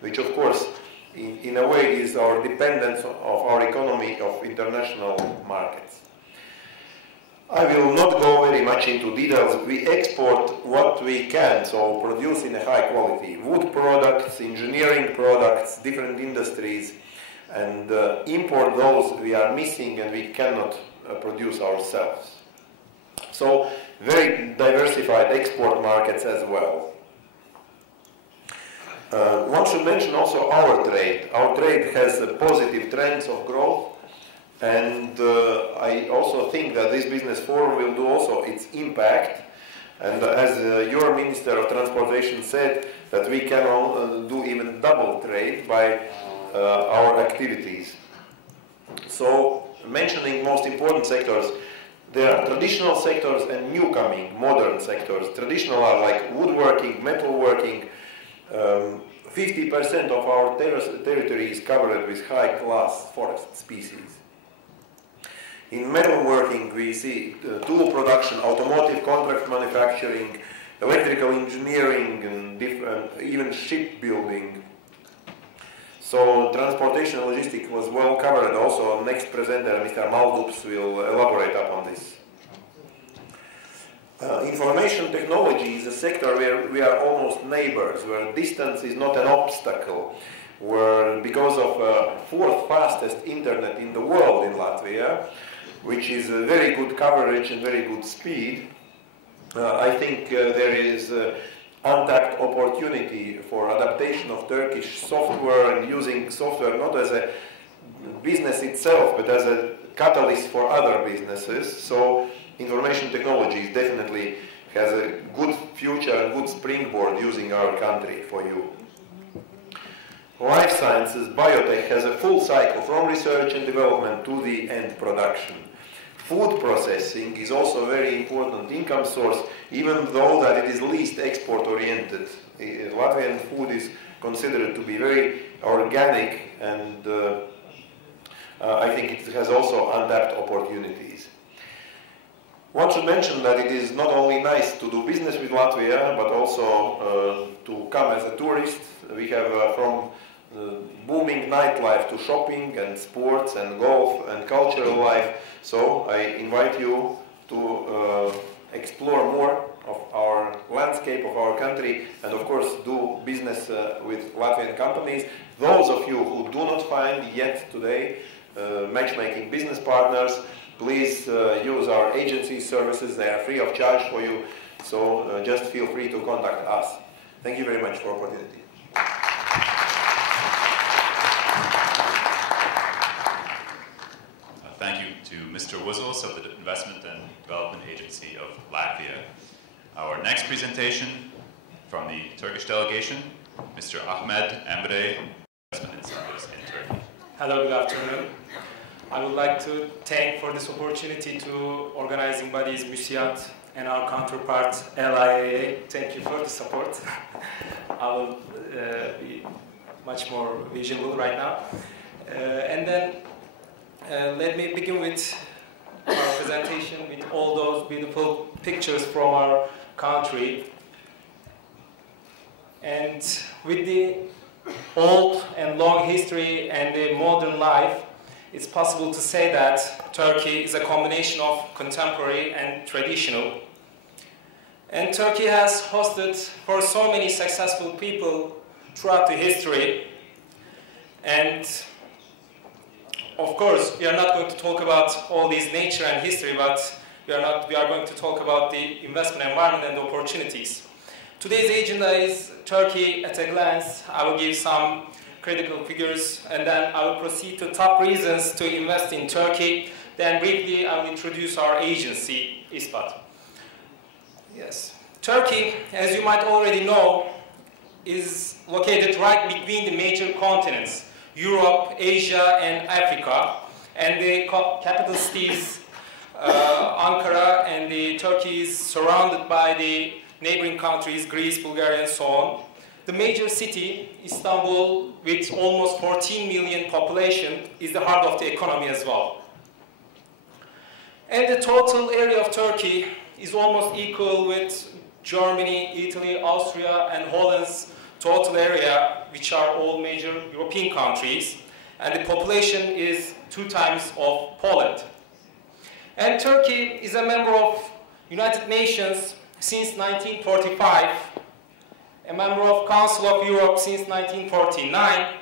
which of course in a way is our dependence of our economy of international markets. I will not go very much into details. We export what we can, so produce in a high quality. Wood products, engineering products, different industries, and import those we are missing and we cannot produce ourselves. So very diversified export markets as well. One should mention also our trade. Our trade has positive trends of growth, and I also think that this business forum will do also its impact. And as your Minister of Transportation said, that we can do even double trade by our activities. So, mentioning most important sectors, there are traditional sectors and newcoming, modern sectors. Traditional are like woodworking, metalworking. 50% of our territory is covered with high-class forest species. In metalworking, we see tool production, automotive contract manufacturing, electrical engineering, and even shipbuilding. So transportation and logistics was well covered. Also, next presenter, Mr. Maldups, will elaborate upon this. Information technology is a sector where we are almost neighbors, where distance is not an obstacle, where because of fourth fastest internet in the world in Latvia, which is a very good coverage and very good speed, I think there is untapped opportunity for adaptation of Turkish software and using software not as a business itself, but as a catalyst for other businesses. So information technology definitely has a good future and good springboard using our country for you. Life sciences, biotech has a full cycle from research and development to the end production. Food processing is also a very important income source, even though that it is least export oriented. Latvian food is considered to be very organic, and I think it has also untapped opportunities. One should mention that it is not only nice to do business with Latvia, but also to come as a tourist. We have from booming nightlife to shopping and sports and golf and cultural life. So I invite you to explore more of our landscape, of our country, and of course do business with Latvian companies. Those of you who do not find yet today matchmaking business partners, please use our agency services. They are free of charge for you, so just feel free to contact us. Thank you very much for the opportunity. Thank you to Mr. Wuzels of the Investment and Development Agency of Latvia. Our next presentation from the Turkish delegation, Mr. Ahmed Emre, Investment Incentives in Turkey. Hello, good afternoon. I would like to thank for this opportunity to organizing bodies MUSIAD and our counterpart LIAA. Thank you for the support. I will be much more visual right now. And then let me begin with our presentation with all those beautiful pictures from our country. And with the old and long history and the modern life, it's possible to say that Turkey is a combination of contemporary and traditional. And Turkey has hosted for so many successful people throughout the history. And of course, we are not going to talk about all these nature and history, but we are going to talk about the investment environment and the opportunities. Today's agenda is Turkey at a glance. I will give some critical figures, and then I will proceed to top reasons to invest in Turkey. Then briefly, I will introduce our agency, İşad. Yes. Turkey, as you might already know, is located right between the major continents, Europe, Asia, and Africa. And the capital cities, Ankara, and Turkey is surrounded by the neighboring countries, Greece, Bulgaria, and so on. The major city, Istanbul, with almost 14 million population, is the heart of the economy as well. And the total area of Turkey is almost equal with Germany, Italy, Austria, and Holland's total area, which are all major European countries. And the population is 2 times of Poland. And Turkey is a member of United Nations since 1945, a member of Council of Europe since 1949,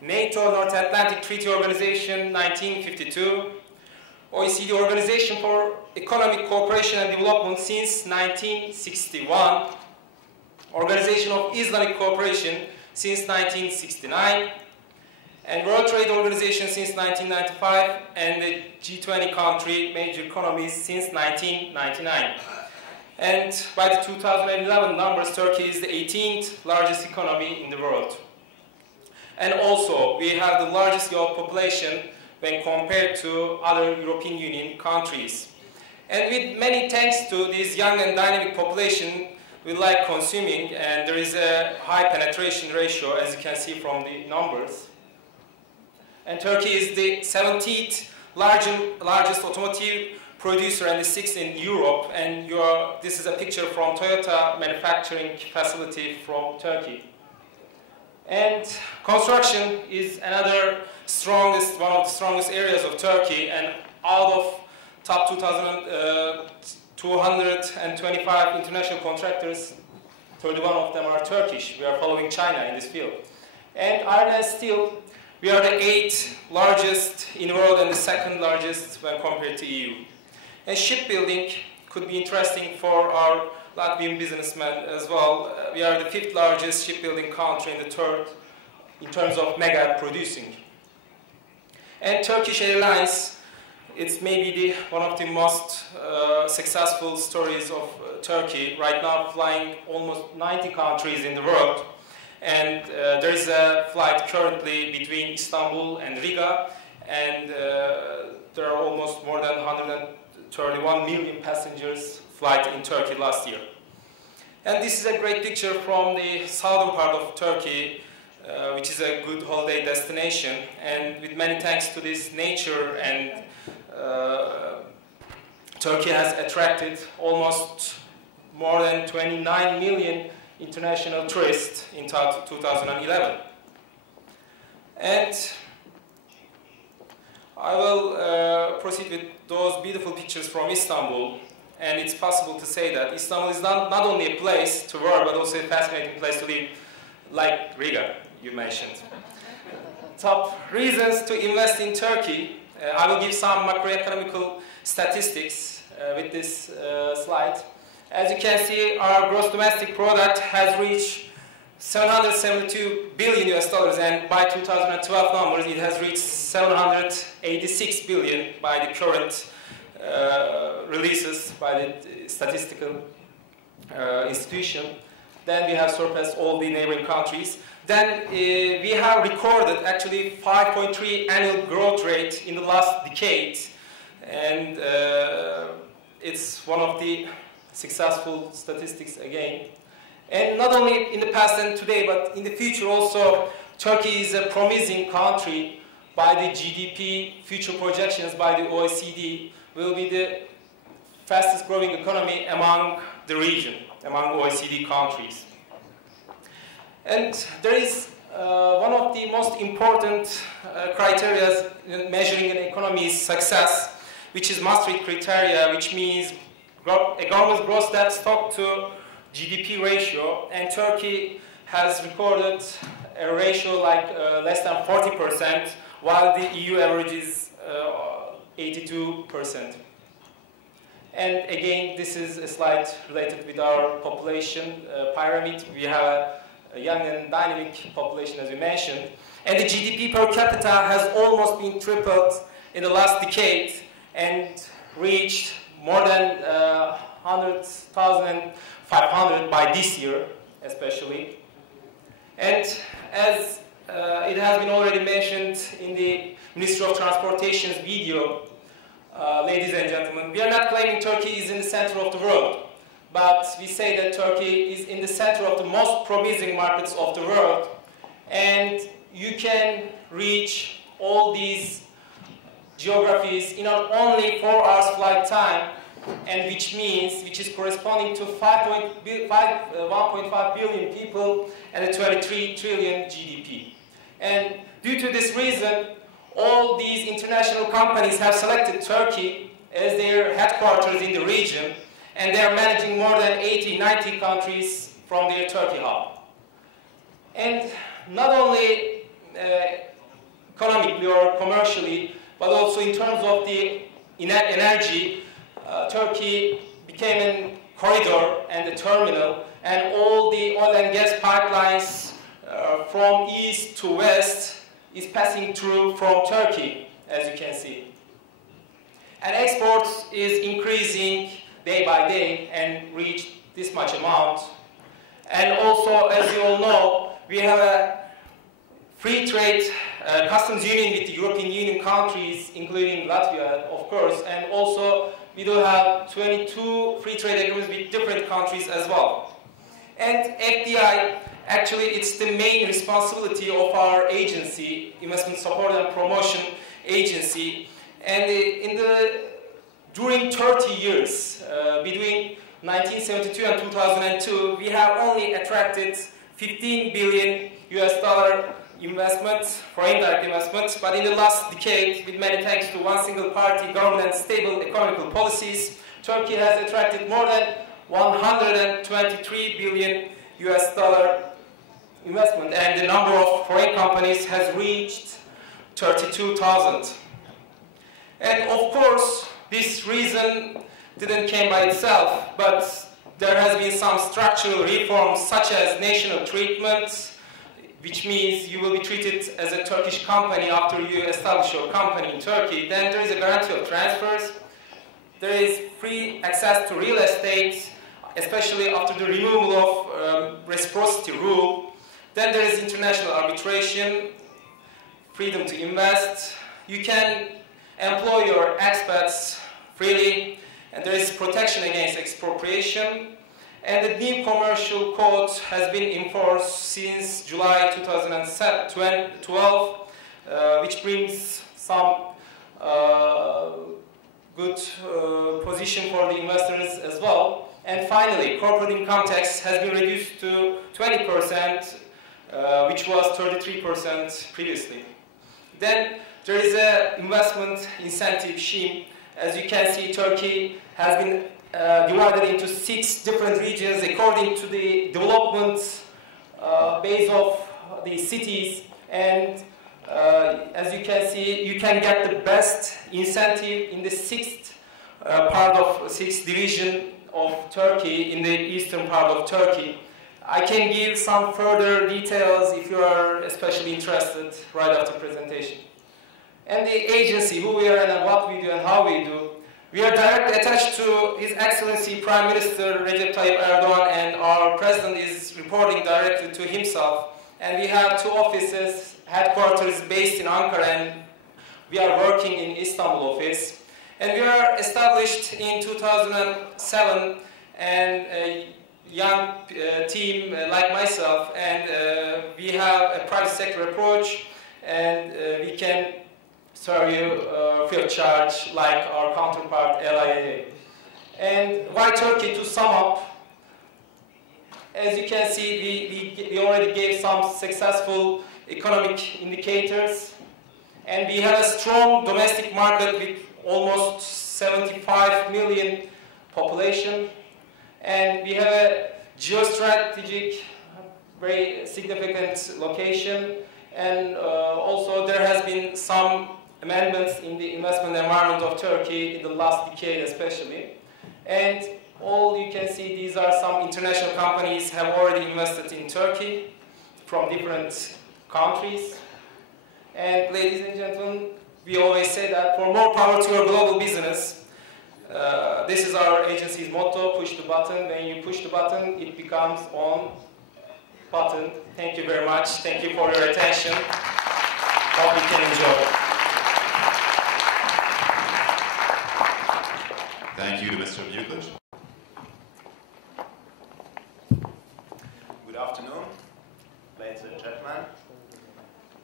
NATO North Atlantic Treaty Organization 1952, OECD Organization for Economic Cooperation and Development since 1961, Organization of Islamic Cooperation since 1969, and World Trade Organization since 1995, and the G20 country major economies since 1999. And by the 2011 numbers, Turkey is the 18th largest economy in the world. And also, we have the largest youth population when compared to other European Union countries. And with many thanks to this young and dynamic population, we like consuming, and there is a high penetration ratio, as you can see from the numbers. And Turkey is the 17th largest automotive producer and the sixth in Europe. And this is a picture from Toyota manufacturing facility from Turkey. And construction is another one of the strongest areas of Turkey. And out of top 225 international contractors, 31 of them are Turkish. We are following China in this field. And iron and steel, we are the 8th largest in the world and the 2nd largest when compared to EU. And shipbuilding could be interesting for our Latvian businessmen as well. We are the 5th largest shipbuilding country and the 3rd in terms of mega producing. And Turkish Airlines, it's maybe one of the most successful stories of Turkey. Right now flying almost 90 countries in the world. And there is a flight currently between Istanbul and Riga. And there are almost more than 131 million passengers flight in Turkey last year. And this is a great picture from the southern part of Turkey, which is a good holiday destination. And with many thanks to this nature, and Turkey has attracted almost more than 29 million international tourists in 2011. And I will proceed with those beautiful pictures from Istanbul. And it's possible to say that Istanbul is not only a place to work, but also a fascinating place to live, like Riga, you mentioned. Top reasons to invest in Turkey. I will give some macroeconomical statistics with this slide. As you can see, our gross domestic product has reached $772 billion US, and by 2012 numbers, it has reached $786 billion by the current releases by the statistical institution. Then we have surpassed all the neighboring countries. Then we have recorded actually 5.3 annual growth rate in the last decade, and it's one of the successful statistics again. And not only in the past and today, but in the future also, Turkey is a promising country by the GDP future projections by the OECD, will be the fastest growing economy among the region, among OECD countries. And there is one of the most important criteria in measuring an economy's success, which is Maastricht criteria, which means a government's gross debt stock to GDP ratio, and Turkey has recorded a ratio like less than 40%, while the EU average is 82%. And again, this is a slide related with our population pyramid. We have a young and dynamic population, as we mentioned, and the GDP per capita has almost been tripled in the last decade and reached more than 100,500 by this year, especially. And as it has been already mentioned in the Ministry of Transportation's video, ladies and gentlemen, we are not claiming Turkey is in the center of the world, but we say that Turkey is in the center of the most promising markets of the world, and you can reach all these geographies in not only 4 hours flight time, and which is corresponding to 1.5 billion people and a 23 trillion GDP. And due to this reason, all these international companies have selected Turkey as their headquarters in the region, and they are managing more than 90 countries from their Turkey hub. And not only economically or commercially, but also in terms of the energy, Turkey became a corridor and a terminal, and all the oil and gas pipelines from east to west is passing through from Turkey, as you can see. And exports is increasing day by day and reached this much amount. And also, as you all know, we have a free trade customs union with the European Union countries, including Latvia, of course, and also we do have 22 free trade agreements with different countries as well. And FDI, actually, it's the main responsibility of our agency, Investment Support and Promotion Agency, And during 30 years, between 1972 and 2002, we have only attracted $15 billion investment, foreign direct investment, but in the last decade, with many thanks to one single party government and stable economical policies, Turkey has attracted more than $123 billion investment, and the number of foreign companies has reached 32,000. And of course, this reason didn't come by itself, but there has been some structural reforms such as national treatment, which means you will be treated as a Turkish company after you establish your company in Turkey. Then there is a guarantee of transfers. There is free access to real estate, especially after the removal of reciprocity rule. Then there is international arbitration, freedom to invest. You can employ your expats freely, and there is protection against expropriation. And the new commercial code has been enforced since July 2012, which brings some good position for the investors as well. And finally, corporate income tax has been reduced to 20%, which was 33% previously. Then there is an investment incentive scheme. As you can see, Turkey has been divided into 6 different regions according to the development base of the cities. And as you can see, you can get the best incentive in the 6th division of Turkey, in the eastern part of Turkey. I can give some further details if you are especially interested right after presentation. And the agency, who we are and what we do and how we do, we are directly attached to His Excellency Prime Minister Recep Tayyip Erdogan, and our President is reporting directly to himself. And we have 2 offices, headquarters based in Ankara, and we are working in Istanbul office. And we are established in 2007, and a young team like myself, and we have a private sector approach, and we can serve you free of charge like our counterpart LIA. And why Turkey? To sum up, as you can see, we already gave some successful economic indicators, and we have a strong domestic market with almost 75 million population, and we have a geostrategic, very significant location, and also there has been some amendments in the investment environment of Turkey in the last decade especially. And all you can see, these are some international companies have already invested in Turkey from different countries. And ladies and gentlemen, we always say that for more power to your global business, this is our agency's motto: push the button. When you push the button, it becomes on button. Thank you very much. Thank you for your attention. Hope you can enjoy. Thank you to Mr. Buklic. Good afternoon, ladies and gentlemen.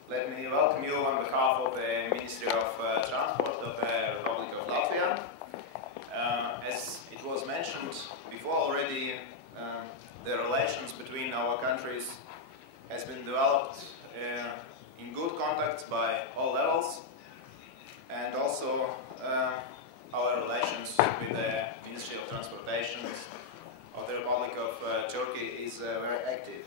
Let me welcome you on behalf of the Ministry of Transport of the Republic of Latvia. As it was mentioned before already, the relations between our countries has been developed in good contacts by all levels, and also our relations with the Ministry of Transportation of the Republic of Turkey is very active.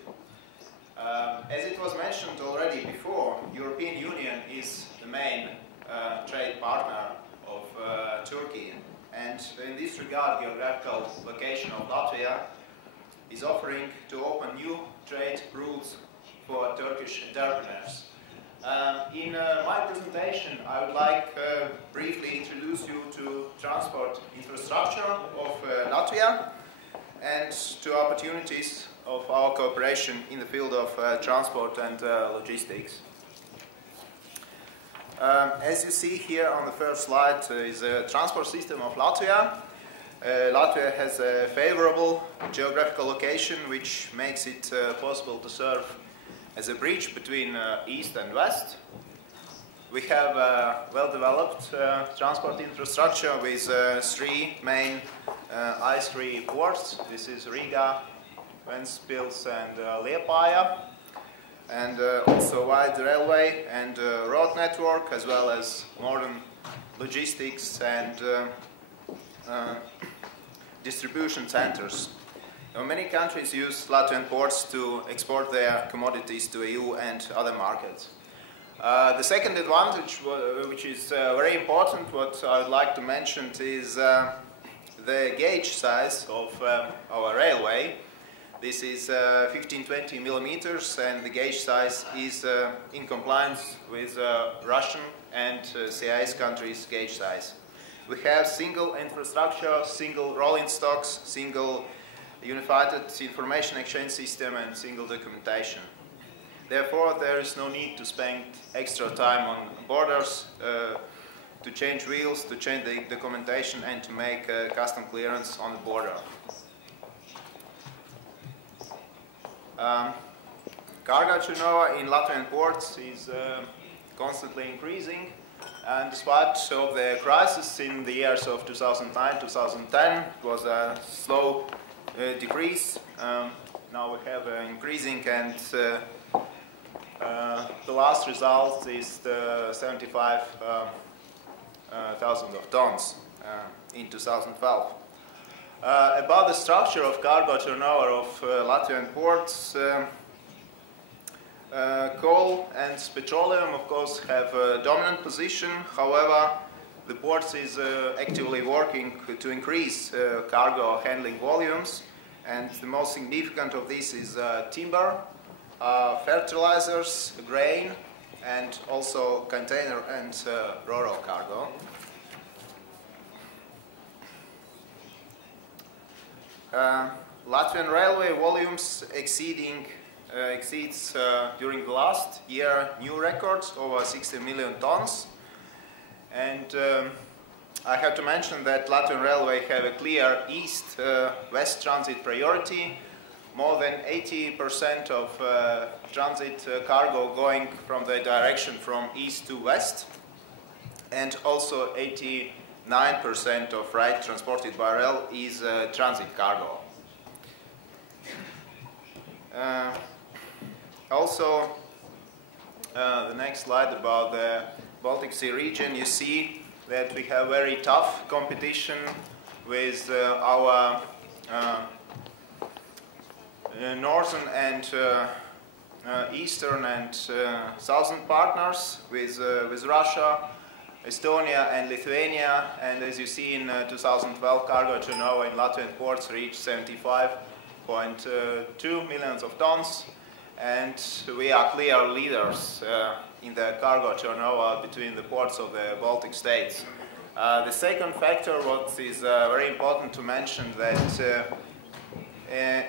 As it was mentioned already before, European Union is the main trade partner of Turkey, and in this regard, geographical location of Latvia is offering to open new trade routes for Turkish entrepreneurs. In my presentation, I would like briefly introduce you to transport infrastructure of Latvia and to opportunities of our cooperation in the field of transport and logistics. As you see here on the first slide is the transport system of Latvia. Latvia has a favorable geographical location which makes it possible to serve as a bridge between east and west. We have a well-developed transport infrastructure with three main I3 ports. This is Riga, Ventspils, and Liepāja, and also wide railway and road network, as well as modern logistics and distribution centers. Now, many countries use Latvian ports to export their commodities to EU and other markets. The second advantage, which is very important, what I would like to mention is the gauge size of our railway. This is 15-20 millimeters, and the gauge size is in compliance with Russian and CIS countries' gauge size. We have single infrastructure, single rolling stocks, single unified information exchange system, and single documentation. Therefore, there is no need to spend extra time on borders, to change wheels, to change the documentation, and to make custom clearance on the border. Cargo turnover in Latvian ports is constantly increasing, and despite of the crisis in the years of 2009-2010, it was a slow decrease. Now we have increasing, and the last result is the 75,000 of tons in 2012. About the structure of cargo turnover of Latvian ports, coal and petroleum, of course, have a dominant position. However, the ports is actively working to increase cargo handling volumes, and the most significant of this is timber, fertilizers, grain, and also container and ro-ro cargo. Latvian railway volumes exceeds during the last year new records over 60 million tons, and I have to mention that Latvian railway have a clear east-west transit priority. More than 80% of transit cargo going from the direction from east to west, and also 89% of freight transported by rail is transit cargo. Also, the next slide about the Baltic Sea region, you see that we have very tough competition with our northern and eastern and southern partners, with Russia, Estonia, and Lithuania. And as you see, in 2012, cargo turnover in Latvian ports reached 75.2 millions of tons, and we are clear leaders in the cargo turnover between the ports of the Baltic states. The second factor, what is very important to mention, that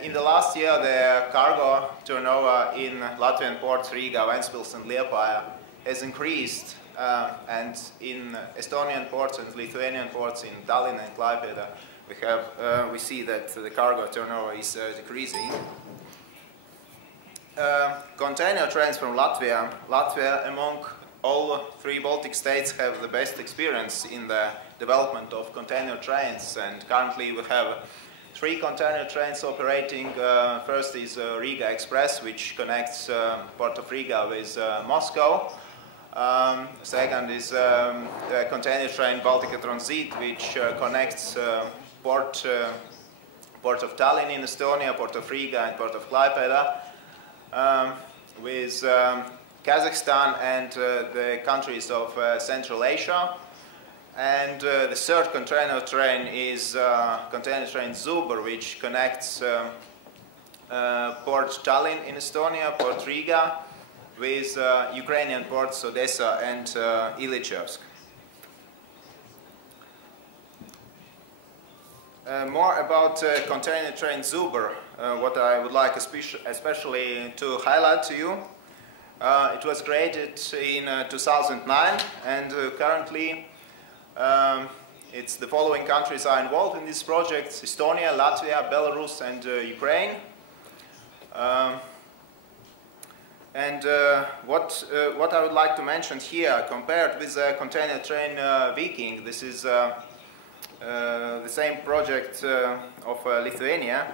in the last year, the cargo turnover in Latvian ports, Riga, Ventspils, and Liepāja has increased, and in Estonian ports and Lithuanian ports in Tallinn and Klaipėda, we see that the cargo turnover is decreasing. Container trains from Latvia. Latvia, among all three Baltic states, have the best experience in the development of container trains, and currently we have 3 container trains operating. First is Riga Express, which connects Port of Riga with Moscow. Second is the container train Baltica Transit, which connects Port of Tallinn in Estonia, Port of Riga, and Port of Klaipėda with Kazakhstan and the countries of Central Asia. And the third container train is container train Zubr, which connects Port Tallinn in Estonia, Port Riga, with Ukrainian ports Odessa and Ilychevsk. More about container train Zubr, what I would like especially to highlight to you. It was created in 2009, and currently it's the following countries are involved in this project: Estonia, Latvia, Belarus, and Ukraine. And what I would like to mention here, compared with the container train Viking, this is the same project of Lithuania.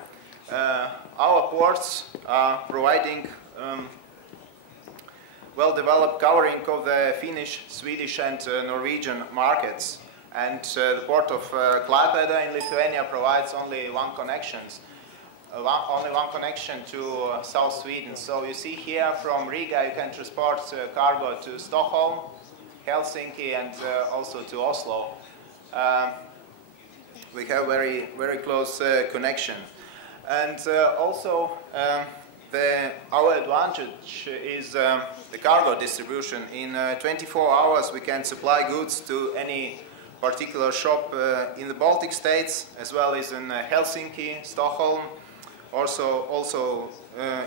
Our ports are providing well-developed covering of the Finnish, Swedish and Norwegian markets. And the port of Klaipėda in Lithuania provides only one connection to South Sweden. So you see here from Riga you can transport cargo to Stockholm, Helsinki and also to Oslo. We have very, very close connection. And also our advantage is the cargo distribution. In 24 hours we can supply goods to any particular shop in the Baltic states, as well as in Helsinki, Stockholm, also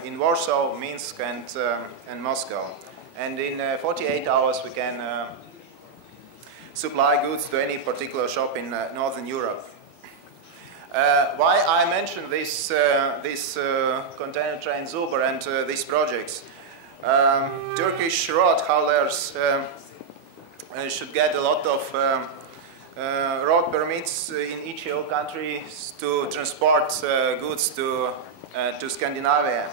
in Warsaw, Minsk and Moscow. And in 48 hours we can supply goods to any particular shop in Northern Europe. Why I mention this container train Zuber and these projects? Turkish road haulers should get a lot of road permits in each EU country to transport goods to Scandinavia.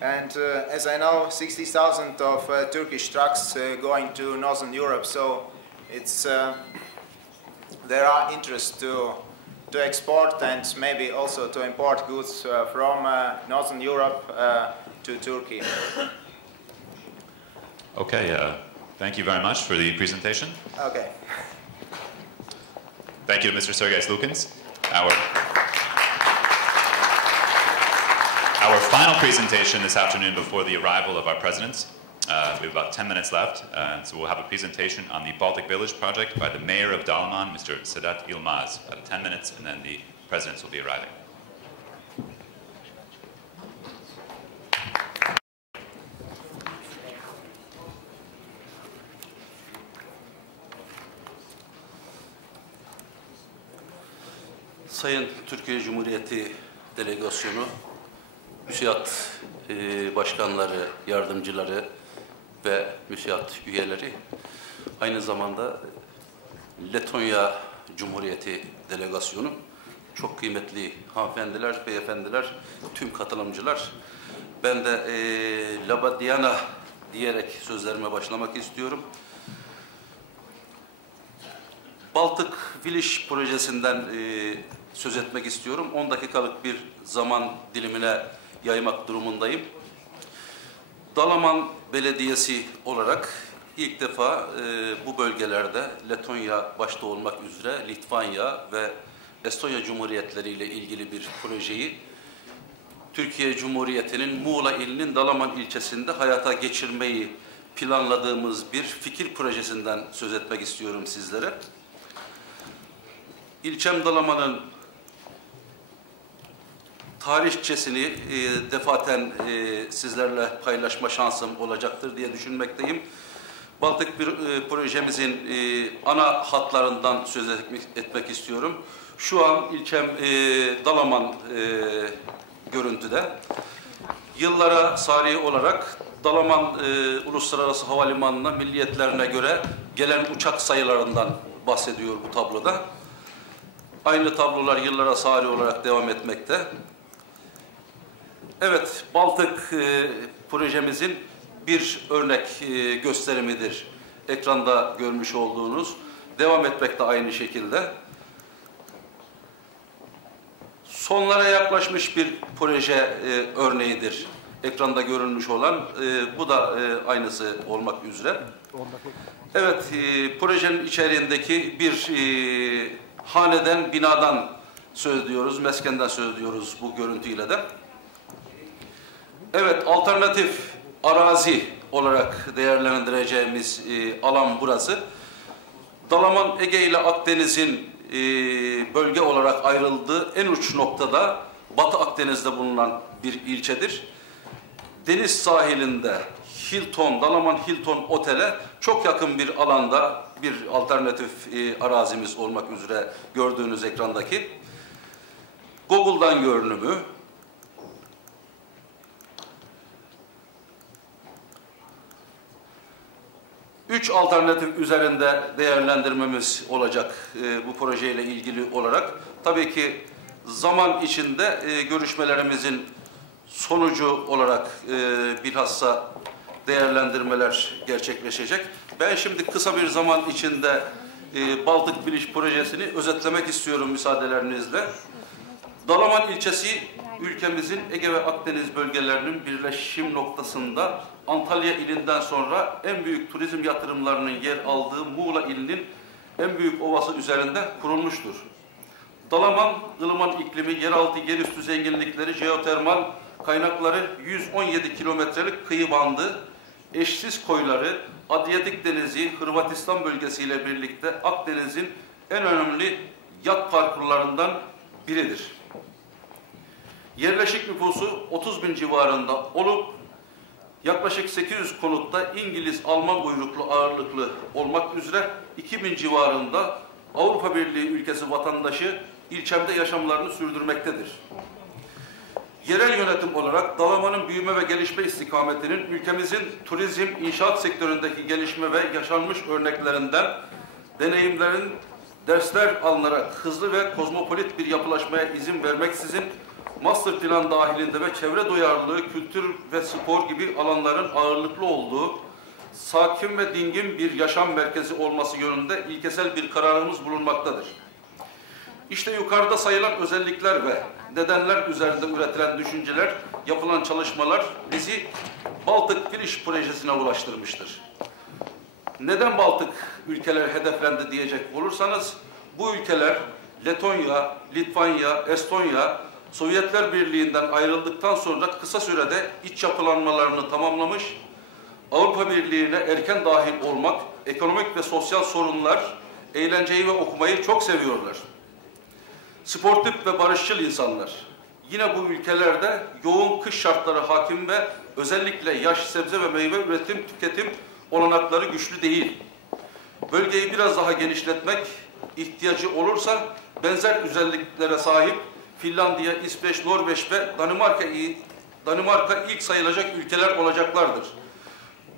And as I know, 60,000 of Turkish trucks going to Northern Europe, so it's there are interest to export and maybe also to import goods from Northern Europe to Turkey. Okay, thank you very much for the presentation. Okay. Thank you to Mr. Sergei Lukins. Our final presentation this afternoon before the arrival of our presidents. We have about 10 minutes left, so we'll have a presentation on the Baltic Village project by the mayor of Dalaman, Mr. Sedat Yilmaz. About 10 minutes, and then the presidents will be arriving. Sayın Türkiye Cumhuriyeti Delegasyonu, MÜSİAD başkanları, yardımcıları ve MÜSİAD üyeleri, aynı zamanda Letonya Cumhuriyeti Delegasyonu, çok kıymetli hanımefendiler, beyefendiler, tüm katılımcılar. Ben de Labadiana diyerek sözlerime başlamak istiyorum. Baltic Village projesinden söz etmek istiyorum. 10 dakikalık bir zaman dilimine yaymak durumundayım. Dalaman Belediyesi olarak ilk defa bu bölgelerde Letonya başta olmak üzere Litvanya ve Estonya Cumhuriyetleri ile ilgili bir projeyi Türkiye Cumhuriyeti'nin Muğla ilinin Dalaman ilçesinde hayata geçirmeyi planladığımız bir fikir projesinden söz etmek istiyorum sizlere. İlçem Dalaman'ın tarihçesini defaten sizlerle paylaşma şansım olacaktır diye düşünmekteyim. Baltık bir projemizin ana hatlarından söz etmek istiyorum. Şu an ilçem Dalaman görüntüde. Yıllara sari olarak Dalaman Uluslararası Havalimanı'na milliyetlerine göre gelen uçak sayılarından bahsediyor bu tabloda. Aynı tablolar yıllara sari olarak devam etmekte. Evet, Baltık projemizin bir örnek gösterimidir. Ekranda görmüş olduğunuz. Devam etmekte aynı şekilde. Sonlara yaklaşmış bir proje örneğidir. Ekranda görünmüş olan. Bu da aynısı olmak üzere. Evet, projenin içeriğindeki bir haneden, binadan söz ediyoruz, meskenden söz ediyoruz bu görüntüyle de. Evet, alternatif arazi olarak değerlendireceğimiz alan burası. Dalaman, Ege ile Akdeniz'in bölge olarak ayrıldığı en uç noktada Batı Akdeniz'de bulunan bir ilçedir. Deniz sahilinde Dalaman Hilton Otel'e çok yakın bir alanda bir alternatif arazimiz olmak üzere gördüğünüz ekrandaki. Google'dan görünümü. 3 alternatif üzerinde değerlendirmemiz olacak bu projeyle ilgili olarak. Tabii ki zaman içinde görüşmelerimizin sonucu olarak bilhassa değerlendirmeler gerçekleşecek. Ben şimdi kısa bir zaman içinde Baltık Biliş projesini özetlemek istiyorum müsaadelerinizle. Dalaman ilçesi ülkemizin Ege ve Akdeniz bölgelerinin birleşim noktasında Antalya ilinden sonra en büyük turizm yatırımlarının yer aldığı Muğla ilinin en büyük ovası üzerinde kurulmuştur. Dalaman, ılıman iklimi, yeraltı, yerüstü zenginlikleri, jeotermal kaynakları, 117 kilometrelik kıyı bandı, eşsiz koyları, Adriyatik Denizi, Hırvatistan bölgesiyle birlikte Akdeniz'in en önemli yat parkurlarından biridir. Yerleşik nüfusu 30.000 civarında olup yaklaşık 800 konutta İngiliz, Alman uyruklu ağırlıklı olmak üzere 2.000 civarında Avrupa Birliği ülkesi vatandaşı ilçemde yaşamlarını sürdürmektedir. Yerel yönetim olarak Dalaman'ın büyüme ve gelişme istikametinin ülkemizin turizm, inşaat sektöründeki gelişme ve yaşanmış örneklerinden deneyimlerin dersler alınarak hızlı ve kozmopolit bir yapılaşmaya izin vermeksizin master plan dahilinde ve çevre duyarlılığı, kültür ve spor gibi alanların ağırlıklı olduğu sakin ve dingin bir yaşam merkezi olması yönünde ilkesel bir kararımız bulunmaktadır. İşte yukarıda sayılan özellikler ve nedenler üzerinde üretilen düşünceler, yapılan çalışmalar bizi Baltık Biliş projesine ulaştırmıştır. Neden Baltık ülkeler hedeflendi diyecek olursanız, bu ülkeler Letonya, Litvanya, Estonya, Sovyetler Birliği'nden ayrıldıktan sonra kısa sürede iç yapılanmalarını tamamlamış, Avrupa Birliği'ne erken dahil olmak, ekonomik ve sosyal sorunlar, eğlenceyi ve okumayı çok seviyorlar. Sportif ve barışçıl insanlar. Yine bu ülkelerde yoğun kış şartları hakim ve özellikle yaş sebze ve meyve üretim, tüketim olanakları güçlü değil. Bölgeyi biraz daha genişletmek ihtiyacı olursa benzer özelliklere sahip Finlandiya, İsveç, Norveç ve Danimarka ilk sayılacak ülkeler olacaklardır.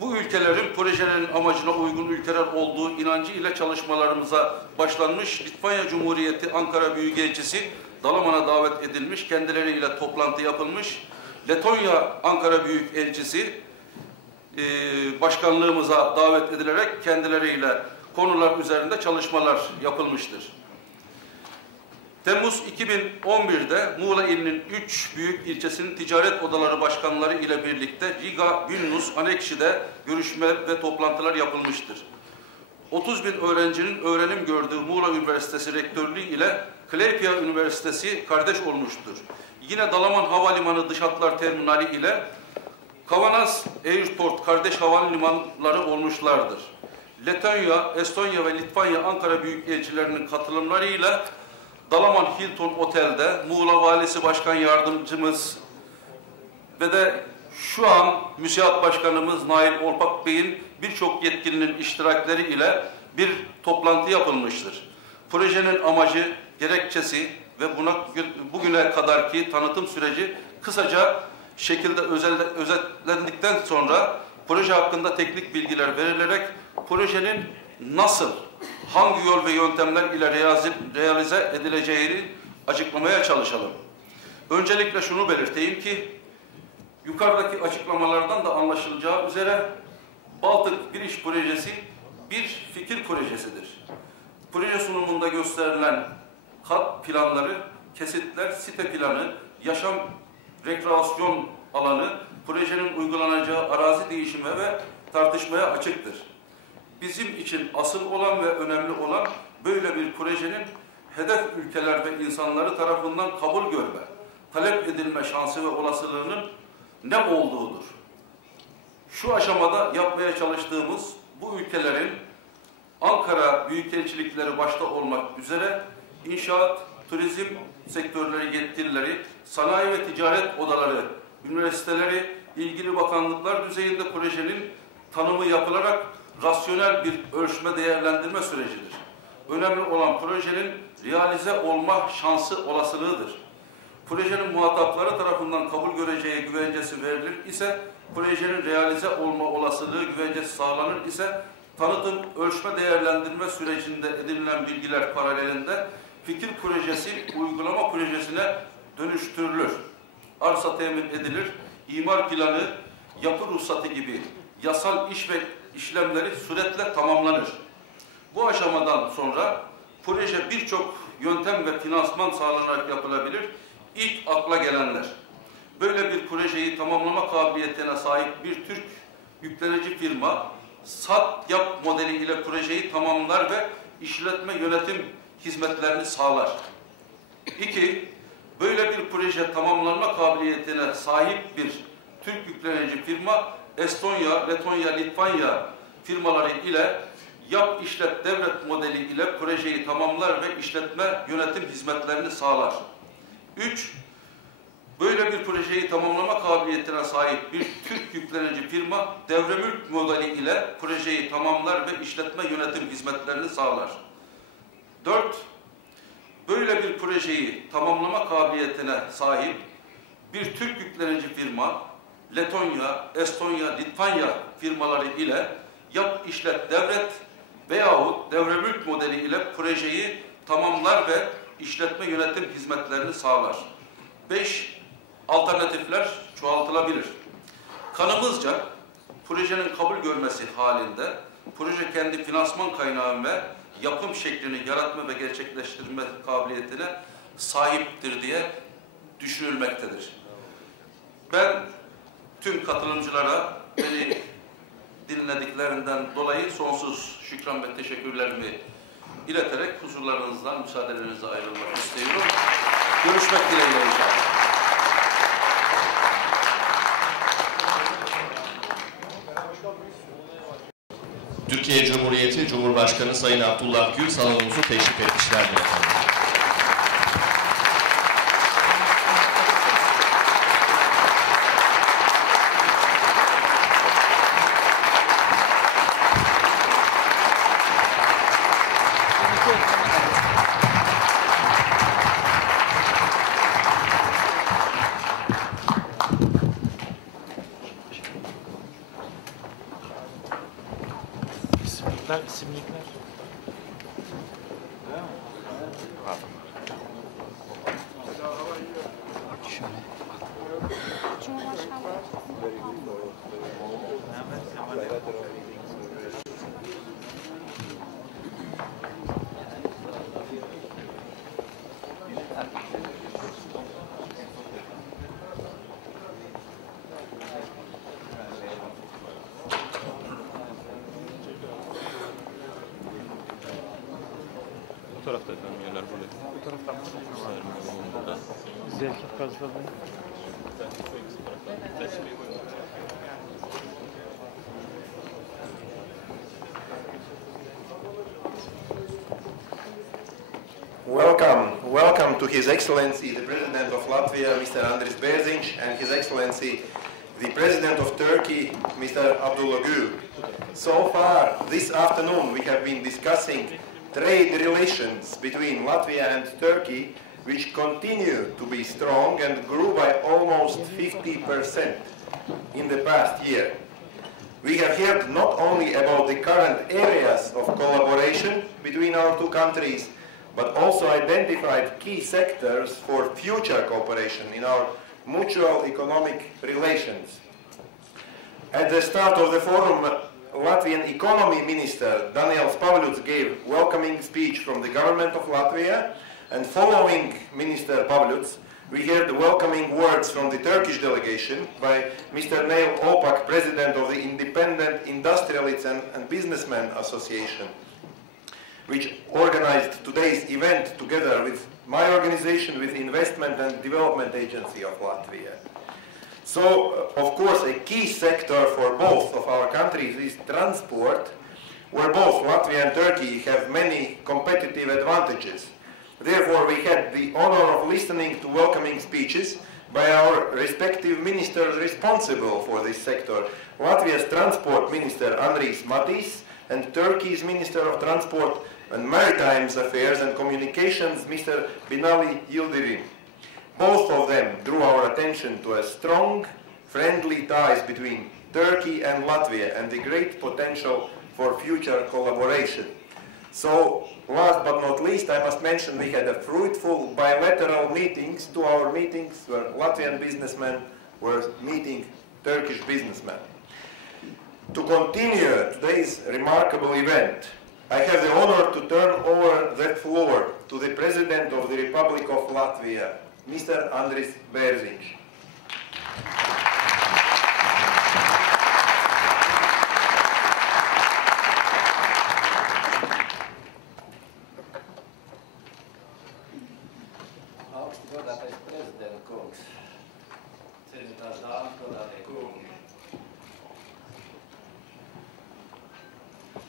Bu ülkelerin projenin amacına uygun ülkeler olduğu inancı ile çalışmalarımıza başlanmış. Litvanya Cumhuriyeti Ankara Büyükelçisi Dalaman'a davet edilmiş, kendileriyle toplantı yapılmış. Letonya Ankara Büyükelçisi başkanlığımıza davet edilerek kendileriyle konular üzerinde çalışmalar yapılmıştır. Temmuz 2011'de Muğla ilinin 3 büyük ilçesinin ticaret odaları başkanları ile birlikte Riga, Vilnius, Anekşi'de görüşme ve toplantılar yapılmıştır. 30.000 öğrencinin öğrenim gördüğü Muğla Üniversitesi Rektörlüğü ile Klaipėda Üniversitesi kardeş olmuştur. Yine Dalaman Havalimanı Dış Hatlar Terminali ile Kaunas Airport kardeş havalimanları olmuşlardır. Letonya, Estonya ve Litvanya Ankara Büyükelçilerinin katılımlarıyla Dalaman Hilton Otel'de Muğla Valisi Başkan Yardımcımız ve de şu an MÜSİAD Başkanımız Nail Orpak Bey'in birçok yetkilinin iştirakleri ile bir toplantı yapılmıştır. Projenin amacı, gerekçesi ve bugüne kadarki tanıtım süreci kısaca şekilde özetlendikten sonra proje hakkında teknik bilgiler verilerek projenin nasıl, hangi yol ve yöntemler ile realize edileceğini açıklamaya çalışalım. Öncelikle şunu belirteyim ki, yukarıdaki açıklamalardan da anlaşılacağı üzere Baltık Biliş projesi bir fikir projesidir. Proje sunumunda gösterilen kat planları, kesitler, site planı, yaşam, rekreasyon alanı, projenin uygulanacağı arazi değişime ve tartışmaya açıktır. Bizim için asıl olan ve önemli olan böyle bir projenin hedef ülkeler ve insanları tarafından kabul görme, talep edilme şansı ve olasılığının ne olduğudur. Şu aşamada yapmaya çalıştığımız bu ülkelerin Ankara Büyükelçilikleri başta olmak üzere inşaat, turizm sektörleri yetkilileri, sanayi ve ticaret odaları, üniversiteleri, ilgili bakanlıklar düzeyinde projenin tanımı yapılarak rasyonel bir ölçme değerlendirme sürecidir. Önemli olan projenin realize olma şansı olasılığıdır. Projenin muhatapları tarafından kabul göreceği güvencesi verilir ise, projenin realize olma olasılığı güvencesi sağlanır ise, tanıtım, ölçme, değerlendirme sürecinde edinilen bilgiler paralelinde fikir projesi uygulama projesine dönüştürülür. Arsa temin edilir, imar planı, yapı ruhsatı gibi yasal iş ve işlemleri süretle tamamlanır. Bu aşamadan sonra proje birçok yöntem ve finansman sağlanarak yapılabilir. İlk akla gelenler. Böyle bir projeyi tamamlama kabiliyetine sahip bir Türk yüklenici firma SAT-YAP modeli ile projeyi tamamlar ve işletme yönetim hizmetlerini sağlar. 2. Böyle bir proje tamamlanma kabiliyetine sahip bir Türk yüklenici firma Estonya, Letonya, Litvanya firmaları ile yap işlet devlet modeli ile projeyi tamamlar ve işletme yönetim hizmetlerini sağlar. 3. Böyle bir projeyi tamamlama kabiliyetine sahip bir Türk yüklenici firma devremülk modeli ile projeyi tamamlar ve işletme yönetim hizmetlerini sağlar. 4. Böyle bir projeyi tamamlama kabiliyetine sahip bir Türk yüklenici firma Letonya, Estonya, Litvanya firmaları ile yap işlet devlet veyahut devremülk modeli ile projeyi tamamlar ve işletme yönetim hizmetlerini sağlar. 5. Alternatifler çoğaltılabilir. Kanımızca projenin kabul görmesi halinde proje kendi finansman kaynağı ve yapım şeklini yaratma ve gerçekleştirme kabiliyetine sahiptir diye düşünülmektedir. Ben tüm katılımcılara beni dinlediklerinden dolayı sonsuz şükran ve teşekkürlerimi ileterek huzurlarınızdan müsaadenizle ayrılmak istiyorum. Görüşmek dileğiyle inşallah. Türkiye Cumhuriyeti Cumhurbaşkanı Sayın Abdullah GÜL salonumuzu teşrif etmişlerdir efendim. İsimlikler. Bu tarafta efendim yerler burada. Bu taraftan burada. Zevkif gazladı. Welcome to His Excellency the President of Latvia, Mr. Andris Bērziņš, and His Excellency the President of Turkey, Mr. Abdullah GÜL. So far this afternoon we have been discussing trade relations between Latvia and Turkey, which continue to be strong and grew by almost 50% in the past year. We have heard not only about the current areas of collaboration between our two countries, but also identified key sectors for future cooperation in our mutual economic relations. At the start of the forum, Latvian Economy Minister Daniels Pavļuks gave welcoming speech from the government of Latvia, and following Minister Pavļuks, we heard welcoming words from the Turkish delegation by Mr. Neil Opak, President of the Independent Industrialists and Businessmen Association, which organized today's event together with my organization, with Investment and Development Agency of Latvia. So, of course, a key sector for both of our countries is transport, where both Latvia and Turkey have many competitive advantages. Therefore, we had the honor of listening to welcoming speeches by our respective ministers responsible for this sector. Latvia's Transport Minister Andris Matis and Turkey's Minister of Transport and Maritime Affairs and Communications, Mr. Binali Yildirim. Both of them drew our attention to a strong, friendly ties between Turkey and Latvia and the great potential for future collaboration. So, last but not least, I must mention we had a fruitful bilateral meetings, 2-hour meetings, where Latvian businessmen were meeting Turkish businessmen. To continue today's remarkable event, I have the honor to turn over the floor to the President of the Republic of Latvia, Mr. Andris Bērziņš. Augsti godātais prezidenta kungs, cienītās dāmas, godātie kungi.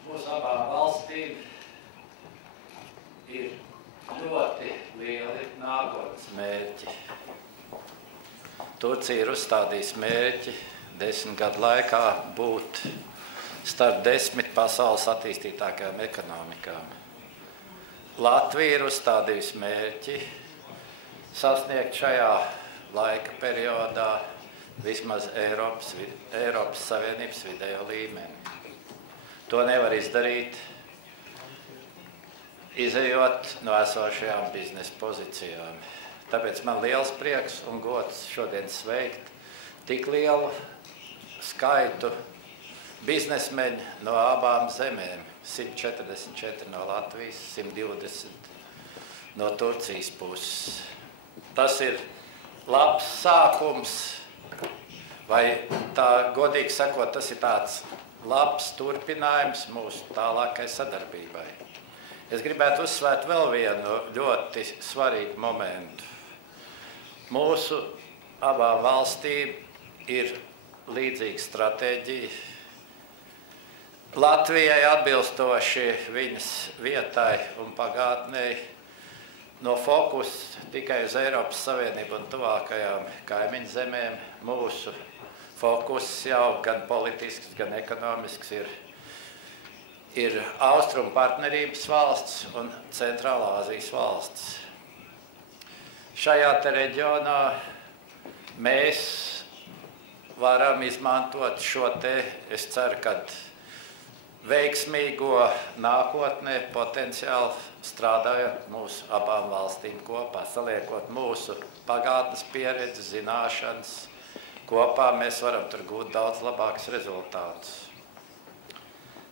Mūsu abām valstīm ir ļoti lieli nākotnes mērķi. Turcija ir uzstādījusi mērķi 10 gadu laikā būt starp 10 pasaules attīstītākajām ekonomikām. Latvija ir uzstādījusi mērķi sasniegt šajā laika periodā vismaz Eiropas Savienības vidējo līmeni. To nevar izdarīt, izejot no esošajām biznesa pozīcijām. Tāpēc man liels prieks un gods šodien sveikt tik lielu skaitu biznesmeņu no abām zemēm. 144 no Latvijas, 120 no Turcijas puses. Tas ir labs sākums, vai tā godīgi sakot, tas ir tāds labs turpinājums mūsu tālākai sadarbībai. Es gribētu uzsvērt vēl vienu ļoti svarīgu momentu. Mūsu abām valstīm ir līdzīga stratēģija. Latvijai atbilstoši viņas vietai un pagātnei no fokusa tikai uz Eiropas Savienību un tuvākajām kaimiņu zemēm. Mūsu fokus jau gan politisks, gan ekonomisks ir Austrumu partnerības valsts un Centrālā Āzijas valsts. Šajā te reģionā mēs varam izmantot šo te, es ceru, kad veiksmīgo nākotnē potenciāli strādājot mūsu abām valstīm kopā, saliekot mūsu pagātnes pieredzi, zināšanas. Kopā mēs varam tur gūt daudz labākus rezultātus.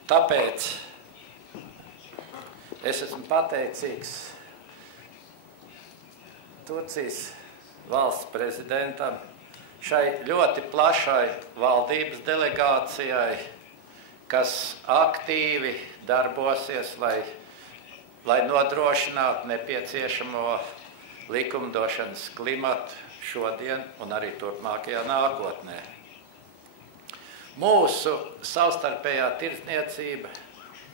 Tāpēc es esmu pateicīgs Turcijas valsts prezidentam, šai ļoti plašai valdības delegācijai, kas aktīvi darbosies, lai nodrošinātu nepieciešamo likumdošanas klimatu šodien un arī turpmākajā nākotnē. Mūsu savstarpējā tirdzniecība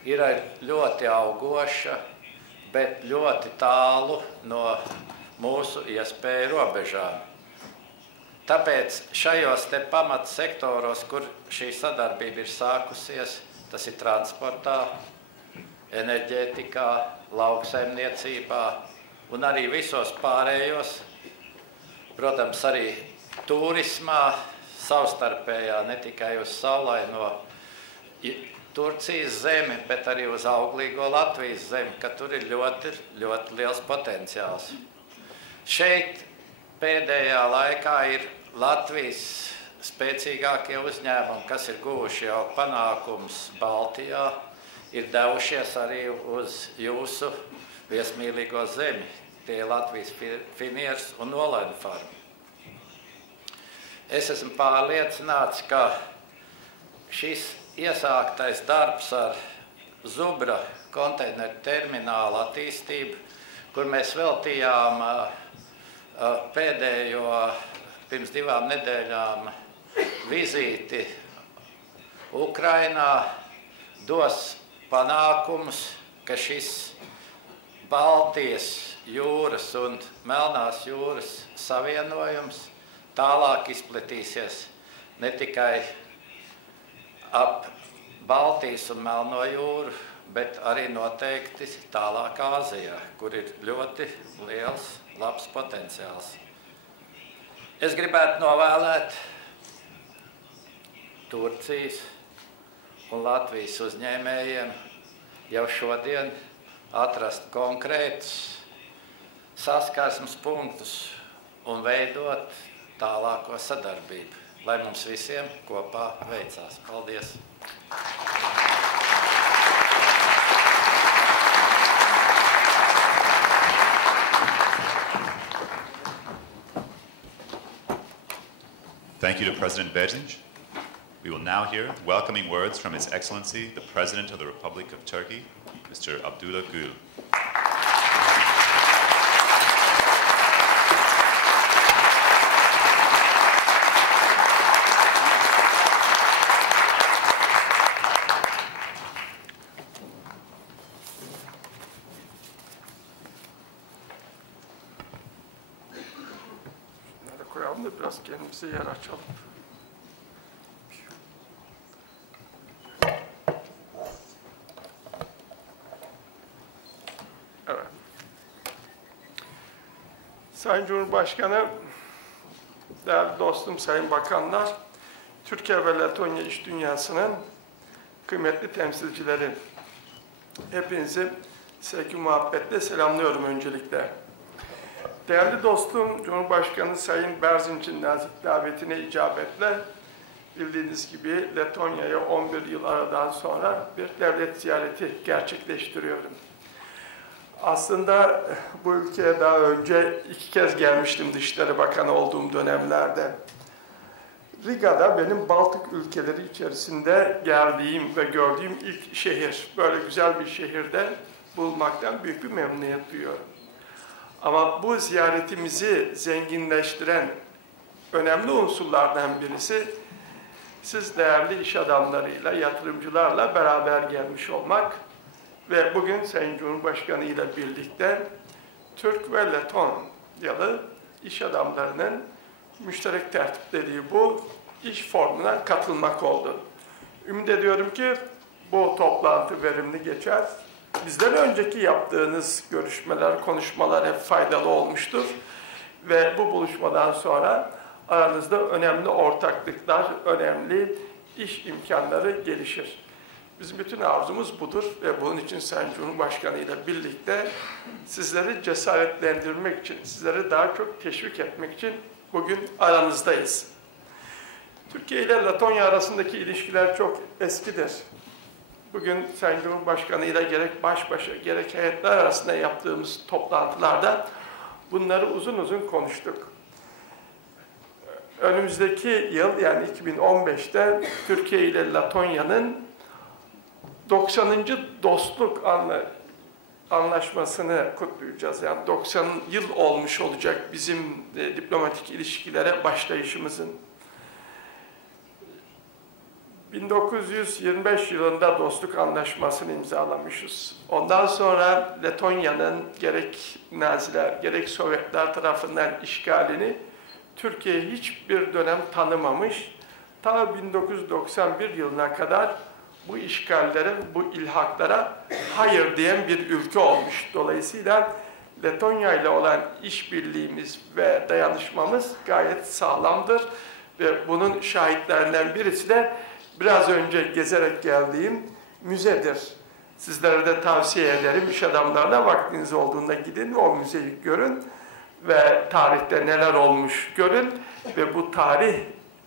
ir ļoti augoša, bet ļoti tālu no mūsu iespēju robežām. Tāpēc šajos te pamatsektoros, kur šī sadarbība ir sākusies, tas ir transportā, enerģētikā, lauksaimniecībā un arī visos pārējos, protams, arī turismā, savstarpējā, ne tikai uz saulaino Turcijas zemi, bet arī uz auglīgo Latvijas zemi, ka tur ir ļoti, ļoti liels potenciāls. Šeit pēdējā laikā ir Latvijas spēcīgākie uzņēmumi, kas ir guvuši jau panākums Baltijā, ir devušies arī uz jūsu viesmīlīgo zemi. Tie ir Latvijas finieres un olainu farmi. Es esmu pārliecināts, ka šis iesāktais darbs ar Zubra konteineru terminālu attīstību, kur mēs veltījām pēdējo pirms 2 nedēļām vizīti Ukrainā, dos panākumus, ka šis Baltijas jūras un Melnās jūras savienojums tālāk izplatīsies ne tikai ap Baltijas un Melno jūru, bet arī noteikti tālāk Āzijā, kur ir ļoti liels, labs potenciāls. Es gribētu novēlēt Turcijas un Latvijas uzņēmējiem jau šodien atrast konkrētus saskarsmes punktus un veidot tālāko sadarbību, lai mums visiem kopā veicās. Paldies! Thank you to President Bejic. We will now hear welcoming words from His Excellency, the President of the Republic of Turkey, Mr. Abdullah GÜL. Şunları koyalım da biraz kendimize yer açalım. Evet. Sayın Cumhurbaşkanı, değerli dostum, sayın bakanlar, Türkiye ve Letonya iş dünyasının kıymetli temsilcileri, hepinizi sevgi muhabbetle selamlıyorum öncelikle. Değerli dostum, Cumhurbaşkanı Sayın Berzic'in nazik davetine icabetle, bildiğiniz gibi Letonya'ya 11 yıl aradan sonra bir devlet ziyareti gerçekleştiriyorum. Aslında bu ülkeye daha önce 2 kez gelmiştim Dışişleri Bakanı olduğum dönemlerde. Riga'da benim Baltık ülkeleri içerisinde geldiğim ve gördüğüm ilk şehir. Böyle güzel bir şehirde bulmaktan büyük bir memnuniyet duyuyorum. Ama bu ziyaretimizi zenginleştiren önemli unsurlardan birisi, siz değerli iş adamlarıyla, yatırımcılarla beraber gelmiş olmak ve bugün Sayın Cumhurbaşkanı ile birlikte Türk ve Letonyalı iş adamlarının müşterek tertiplediği bu iş forumuna katılmak oldu. Ümit ediyorum ki bu toplantı verimli geçer. Bizden önceki yaptığınız görüşmeler, konuşmalar hep faydalı olmuştur. Ve bu buluşmadan sonra aranızda önemli ortaklıklar, önemli iş imkanları gelişir. Bizim bütün arzumuz budur ve bunun için Sayın Cumhurbaşkanı ile birlikte sizleri cesaretlendirmek için, sizleri daha çok teşvik etmek için bugün aranızdayız. Türkiye ile Letonya arasındaki ilişkiler çok eskidir. Bugün Sayın Cumhurbaşkanı ile gerek baş başa, gerek heyetler arasında yaptığımız toplantılarda bunları uzun uzun konuştuk. Önümüzdeki yıl, yani 2015'te Türkiye ile Letonya'nın 90. dostluk anlaşmasını kutlayacağız. Yani 90 yıl olmuş olacak bizim diplomatik ilişkilere başlayışımızın. 1925 yılında dostluk anlaşmasını imzalamışız. Ondan sonra Letonya'nın gerek Naziler, gerek Sovyetler tarafından işgalini Türkiye hiçbir dönem tanımamış. Ta 1991 yılına kadar bu işgallere, bu ilhaklara hayır diyen bir ülke olmuş. Dolayısıyla Letonya ile olan işbirliğimiz ve dayanışmamız gayet sağlamdır. Ve bunun şahitlerinden birisi de biraz önce gezerek geldiğim müzedir. Sizlere de tavsiye ederim. İş adamlarına vaktiniz olduğunda gidin, o müzeyi görün ve tarihte neler olmuş görün ve bu tarih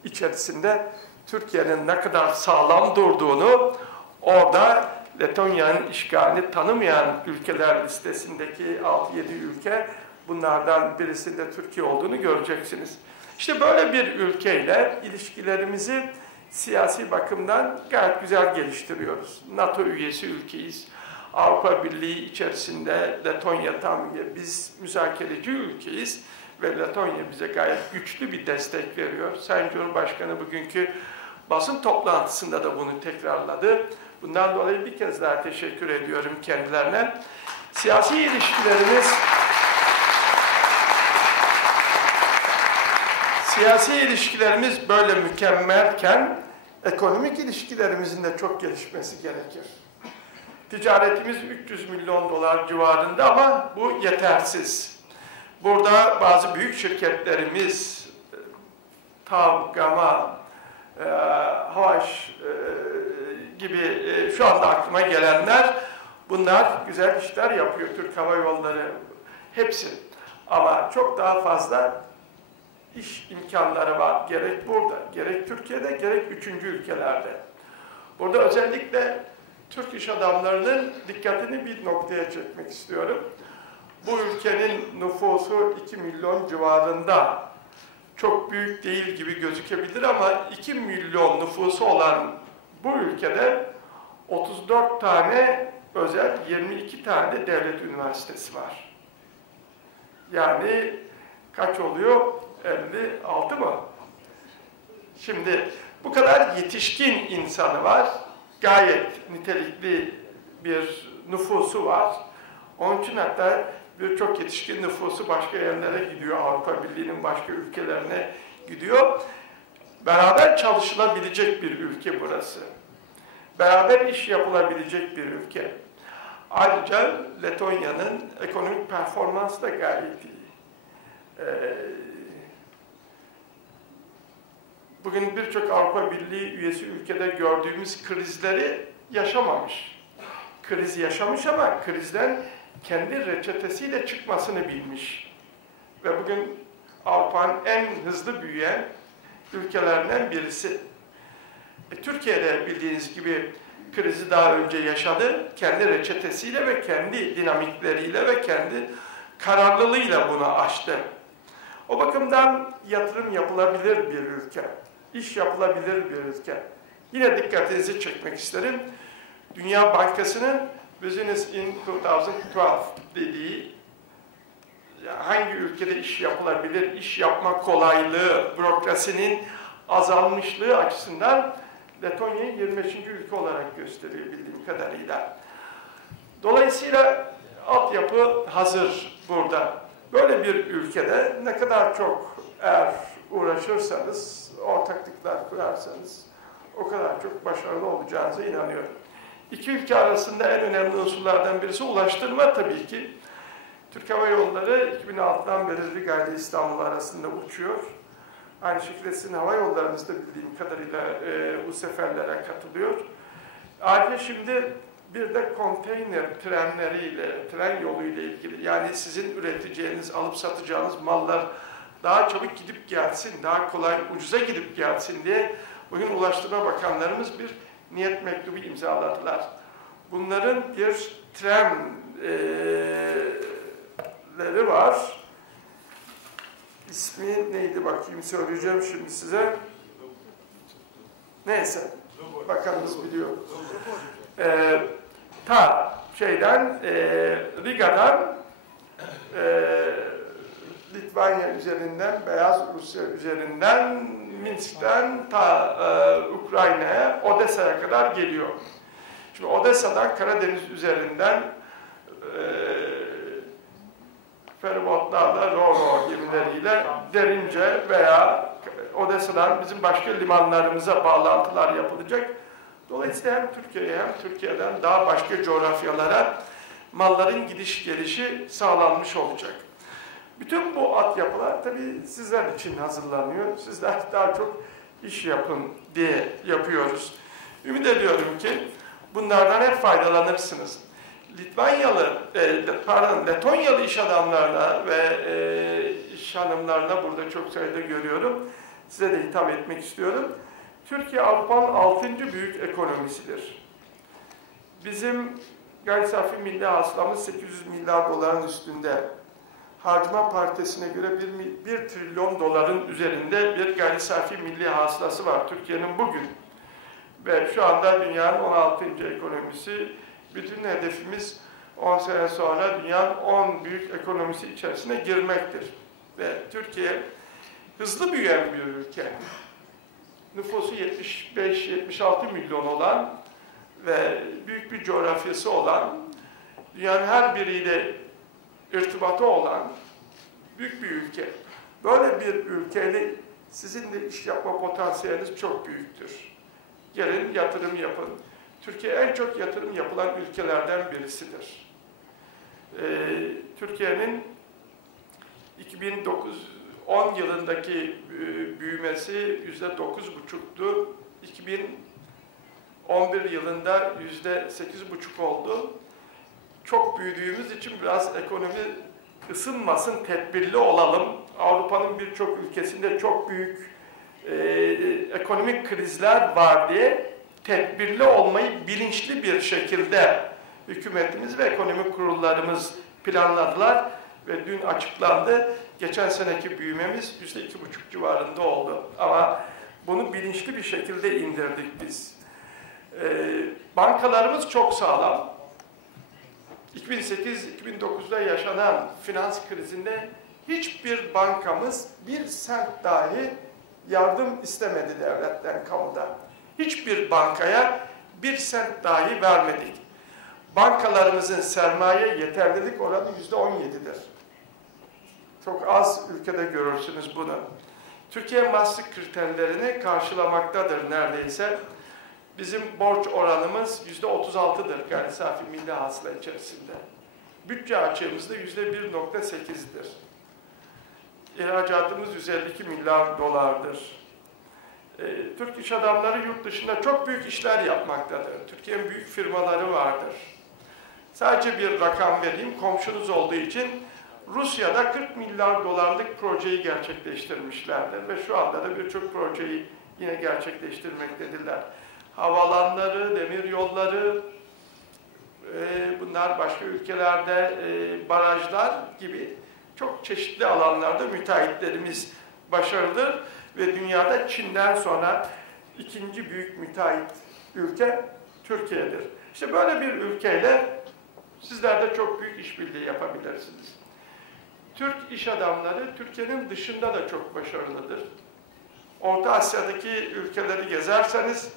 içerisinde Türkiye'nin ne kadar sağlam durduğunu, orada Letonya'nın işgalini tanımayan ülkeler listesindeki 6-7 ülke, bunlardan birisinde Türkiye olduğunu göreceksiniz. İşte böyle bir ülkeyle ilişkilerimizi siyasi bakımdan gayet güzel geliştiriyoruz. NATO üyesi ülkeyiz. Avrupa Birliği içerisinde Letonya tam biz müzakereci ülkeyiz ve Letonya bize gayet güçlü bir destek veriyor. Sayın Cumhurbaşkanı bugünkü basın toplantısında da bunu tekrarladı. Bundan dolayı bir kez daha teşekkür ediyorum kendilerine. Siyasi ilişkilerimiz böyle mükemmelken ekonomik ilişkilerimizin de çok gelişmesi gerekir. Ticaretimiz 300 milyon dolar civarında ama bu yetersiz. Burada bazı büyük şirketlerimiz, TAV, GAMA, HAVAŞ gibi şu anda aklıma gelenler, bunlar güzel işler yapıyor Türk Hava Yolları, hepsi. Ama çok daha fazla iş imkanları var, gerek burada, gerek Türkiye'de, gerek üçüncü ülkelerde. Burada özellikle Türk iş adamlarının dikkatini bir noktaya çekmek istiyorum. Bu ülkenin nüfusu 2 milyon civarında. Çok büyük değil gibi gözükebilir ama 2 milyon nüfusu olan bu ülkede 34 tane özel, 22 tane devlet üniversitesi var. Yani kaç oluyor? 56 mı? Şimdi bu kadar yetişkin insanı var. Gayet nitelikli bir nüfusu var. Onun için hatta birçok yetişkin nüfusu başka yerlere gidiyor. Avrupa Birliği'nin başka ülkelerine gidiyor. Beraber çalışılabilecek bir ülke burası. Beraber iş yapılabilecek bir ülke. Ayrıca Letonya'nın ekonomik performansı da gayet iyi. Bugün birçok Avrupa Birliği üyesi ülkede gördüğümüz krizleri yaşamamış. Kriz yaşamış ama krizden kendi reçetesiyle çıkmasını bilmiş. Ve bugün Avrupa'nın en hızlı büyüyen ülkelerinden birisi. Türkiye'de bildiğiniz gibi krizi daha önce yaşadı. Kendi reçetesiyle ve kendi dinamikleriyle ve kendi kararlılığıyla bunu aştı. O bakımdan yatırım yapılabilir bir ülke. İş yapılabilir bir ülke. Yine dikkatinizi çekmek isterim. Dünya Bankası'nın Business in 2012 dediği hangi ülkede iş yapılabilir, iş yapma kolaylığı, bürokrasinin azalmışlığı açısından Letonya'yı 25. ülke olarak gösteriyor bildiğim kadarıyla. Dolayısıyla altyapı hazır burada. Böyle bir ülkede ne kadar çok eğer uğraşırsanız, ortaklıklar kurarsanız o kadar çok başarılı olacağınıza inanıyorum. İki ülke arasında en önemli unsurlardan birisi ulaştırma tabii ki. Türk Hava Yolları 2006'dan beri Riga ile İstanbul arasında uçuyor. Aynı şekilde sizin hava yollarınız da bildiğim kadarıyla bu seferlere katılıyor. Ayrıca şimdi bir de konteyner trenleriyle, tren yoluyla ilgili, yani sizin üreteceğiniz, alıp satacağınız mallar daha çabuk gidip gelsin, daha kolay, ucuza gidip gelsin diye bugün Ulaştırma Bakanlarımız bir niyet mektubu imzaladılar. Bunların bir trenleri var. İsmi neydi bakayım, söyleyeceğim şimdi size. Neyse, bakanımız biliyor. Riga'dan Litvanya üzerinden, Beyaz Rusya üzerinden, Minsk'ten Ukrayna'ya, Odessa'ya kadar geliyor. Şimdi Odessa'dan Karadeniz üzerinden feribotlarla, ro-ro gemileriyle derince veya Odessa'dan bizim başka limanlarımıza bağlantılar yapılacak. Dolayısıyla hem Türkiye'ye hem Türkiye'den daha başka coğrafyalara malların gidiş gelişi sağlanmış olacak. Bütün bu altyapılar tabii sizler için hazırlanıyor. Sizler daha çok iş yapın diye yapıyoruz. Ümit ediyorum ki bunlardan hep faydalanırsınız. Letonyalı iş adamlarına ve iş hanımlarına burada çok sayıda görüyorum. Size de hitap etmek istiyorum. Türkiye Avrupa'nın 6. büyük ekonomisidir. Bizim gayri safi milli hasılamız 800 milyar doların üstünde. Harcama paritesine göre 1 trilyon doların üzerinde bir gayri safi milli hasılası var Türkiye'nin bugün. Ve şu anda dünyanın 16. ekonomisi. Bütün hedefimiz 10 sene sonra dünyanın 10 büyük ekonomisi içerisine girmektir. Ve Türkiye hızlı büyüyen bir ülke. Nüfusu 75-76 milyon olan ve büyük bir coğrafyası olan, dünyanın her biriyle irtibatı olan büyük bir ülke. Böyle bir ülkeyle sizin de iş yapma potansiyeliniz çok büyüktür. Gelin yatırım yapın. Türkiye en çok yatırım yapılan ülkelerden birisidir. Türkiye'nin 2010 yılındaki büyümesi %9,5'tu. 11 yılında %8,5 oldu. Çok büyüdüğümüz için biraz ekonomi ısınmasın, tedbirli olalım. Avrupa'nın birçok ülkesinde çok büyük ekonomik krizler var diye tedbirli olmayı bilinçli bir şekilde hükümetimiz ve ekonomik kurullarımız planladılar ve dün açıklandı. Geçen seneki büyümemiz %2,5 civarında oldu. Ama bunu bilinçli bir şekilde indirdik biz. Bankalarımız çok sağlam. 2008-2009'da yaşanan finans krizinde hiçbir bankamız bir sent dahi yardım istemedi devletten, kamudan. Hiçbir bankaya bir sent dahi vermedik. Bankalarımızın sermaye yeterlilik oranı %17'dir. Çok az ülkede görürsünüz bunu. Türkiye Maastricht kriterlerini karşılamaktadır neredeyse. Bizim borç oranımız %36'dır gayri safi milli hasıla içerisinde. Bütçe açığımız da %1,8'dir. İhracatımız 152 milyar dolardır. Türk iş adamları yurt dışında çok büyük işler yapmaktadır. Türkiye'nin büyük firmaları vardır. Sadece bir rakam vereyim, komşunuz olduğu için Rusya'da 40 milyar dolarlık projeyi gerçekleştirmişlerdir ve şu anda da birçok projeyi yine gerçekleştirmektedirler. Havalanları, demir yolları, bunlar başka ülkelerde barajlar gibi çok çeşitli alanlarda müteahhitlerimiz başarılı ve dünyada Çin'den sonra ikinci büyük müteahhit ülke Türkiye'dir. İşte böyle bir ülkeyle sizler de çok büyük işbirliği yapabilirsiniz. Türk iş adamları Türkiye'nin dışında da çok başarılıdır. Orta Asya'daki ülkeleri gezerseniz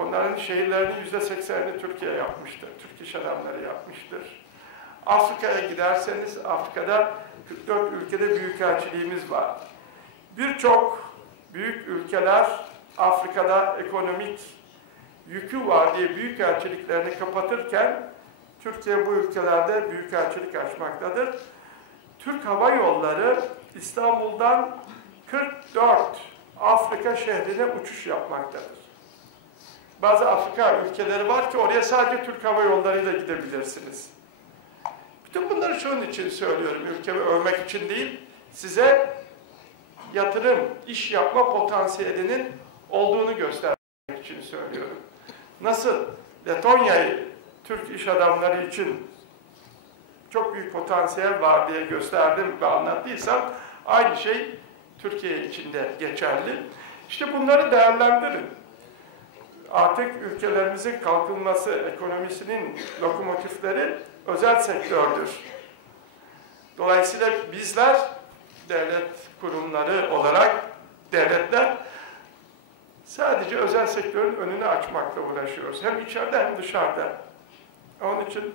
onların şehirlerinin %80'ini Türkiye yapmıştır. Türk iş adamları yapmıştır. Afrika'ya giderseniz Afrika'da 44 ülkede büyükelçiliğimiz var. Birçok büyük ülkeler Afrika'da ekonomik yükü var diye büyükelçiliklerini kapatırken Türkiye bu ülkelerde büyükelçilik açmaktadır. Türk Hava Yolları İstanbul'dan 44 Afrika şehrine uçuş yapmaktadır. Bazı Afrika ülkeleri var ki oraya sadece Türk Hava Yolları'yla gidebilirsiniz. Bütün bunları şunun için söylüyorum, ülkemi övmek için değil, size yatırım, iş yapma potansiyelinin olduğunu göstermek için söylüyorum. Nasıl Letonya'yı Türk iş adamları için çok büyük potansiyel var diye gösterdim ve anlattıysam aynı şey Türkiye için de geçerli. İşte bunları değerlendirin. Artık ülkelerimizin kalkınması, ekonomisinin lokomotifleri özel sektördür. Dolayısıyla bizler devlet kurumları olarak devletler sadece özel sektörün önünü açmakla uğraşıyoruz. Hem içeride hem dışarıda. Onun için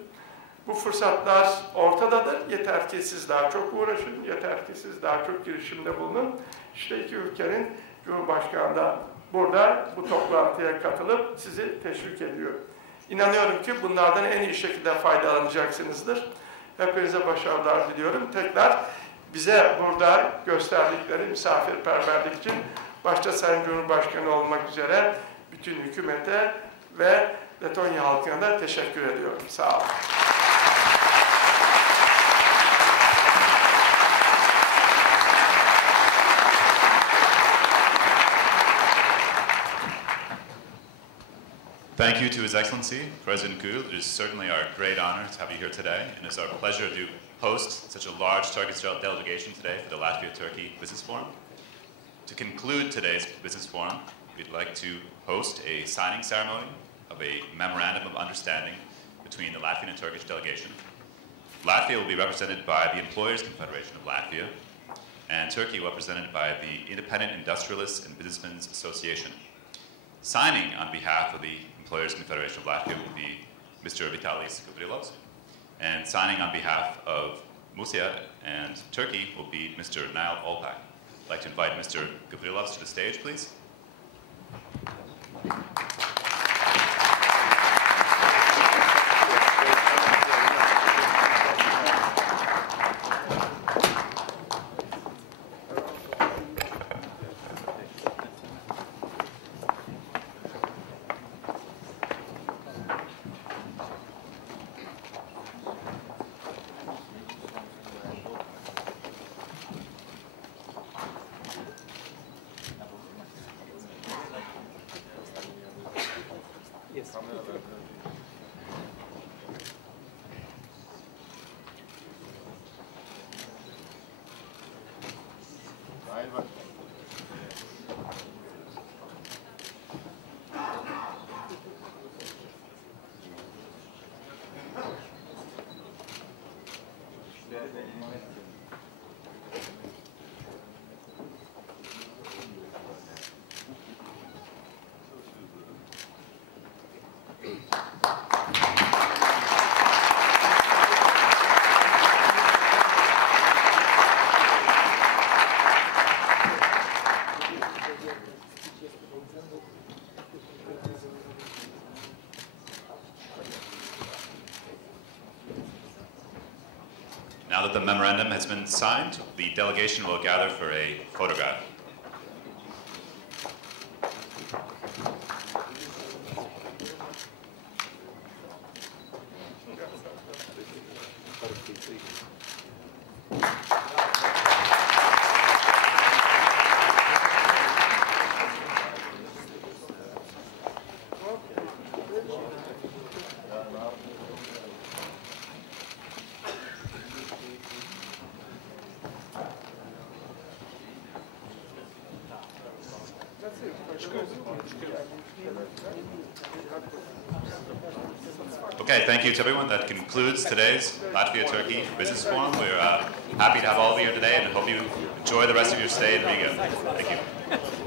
bu fırsatlar ortadadır. Yeter ki siz daha çok uğraşın, yeter ki siz daha çok girişimde bulunun. İşte iki ülkenin Cumhurbaşkanı da burada bu toplantıya katılıp sizi teşvik ediyor. İnanıyorum ki bunlardan en iyi şekilde faydalanacaksınızdır. Hepinize başarılar diliyorum. Tekrar bize burada gösterdikleri misafirperverlik için başta Sayın Cumhurbaşkanı olmak üzere bütün hükümete ve Letonya halkına da teşekkür ediyorum. Sağ olun. Thank you to His Excellency, President GÜL. It is certainly our great honor to have you here today, and it's our pleasure to host such a large Turkish delegation today for the Latvia-Turkey Business Forum. To conclude today's business forum, we'd like to host a signing ceremony of a memorandum of understanding between the Latvian and Turkish delegation. Latvia will be represented by the Employers Confederation of Latvia, and Turkey represented by the Independent Industrialists and Businessmen's Association. Signing on behalf of the Employers Confederation of Latvia will be Mr. Vitalis Gavrilovs, and signing on behalf of MUSIAD and Turkey will be Mr. Nail Olpak. I'd like to invite Mr. Gavrilovs to the stage, please. Now that the memorandum has been signed, the delegation will gather for a photograph. Okay, thank you to everyone. That concludes today's Latvia-Turkey Business Forum. We're happy to have all of you here today and hope you enjoy the rest of your stay in Riga. Thank you.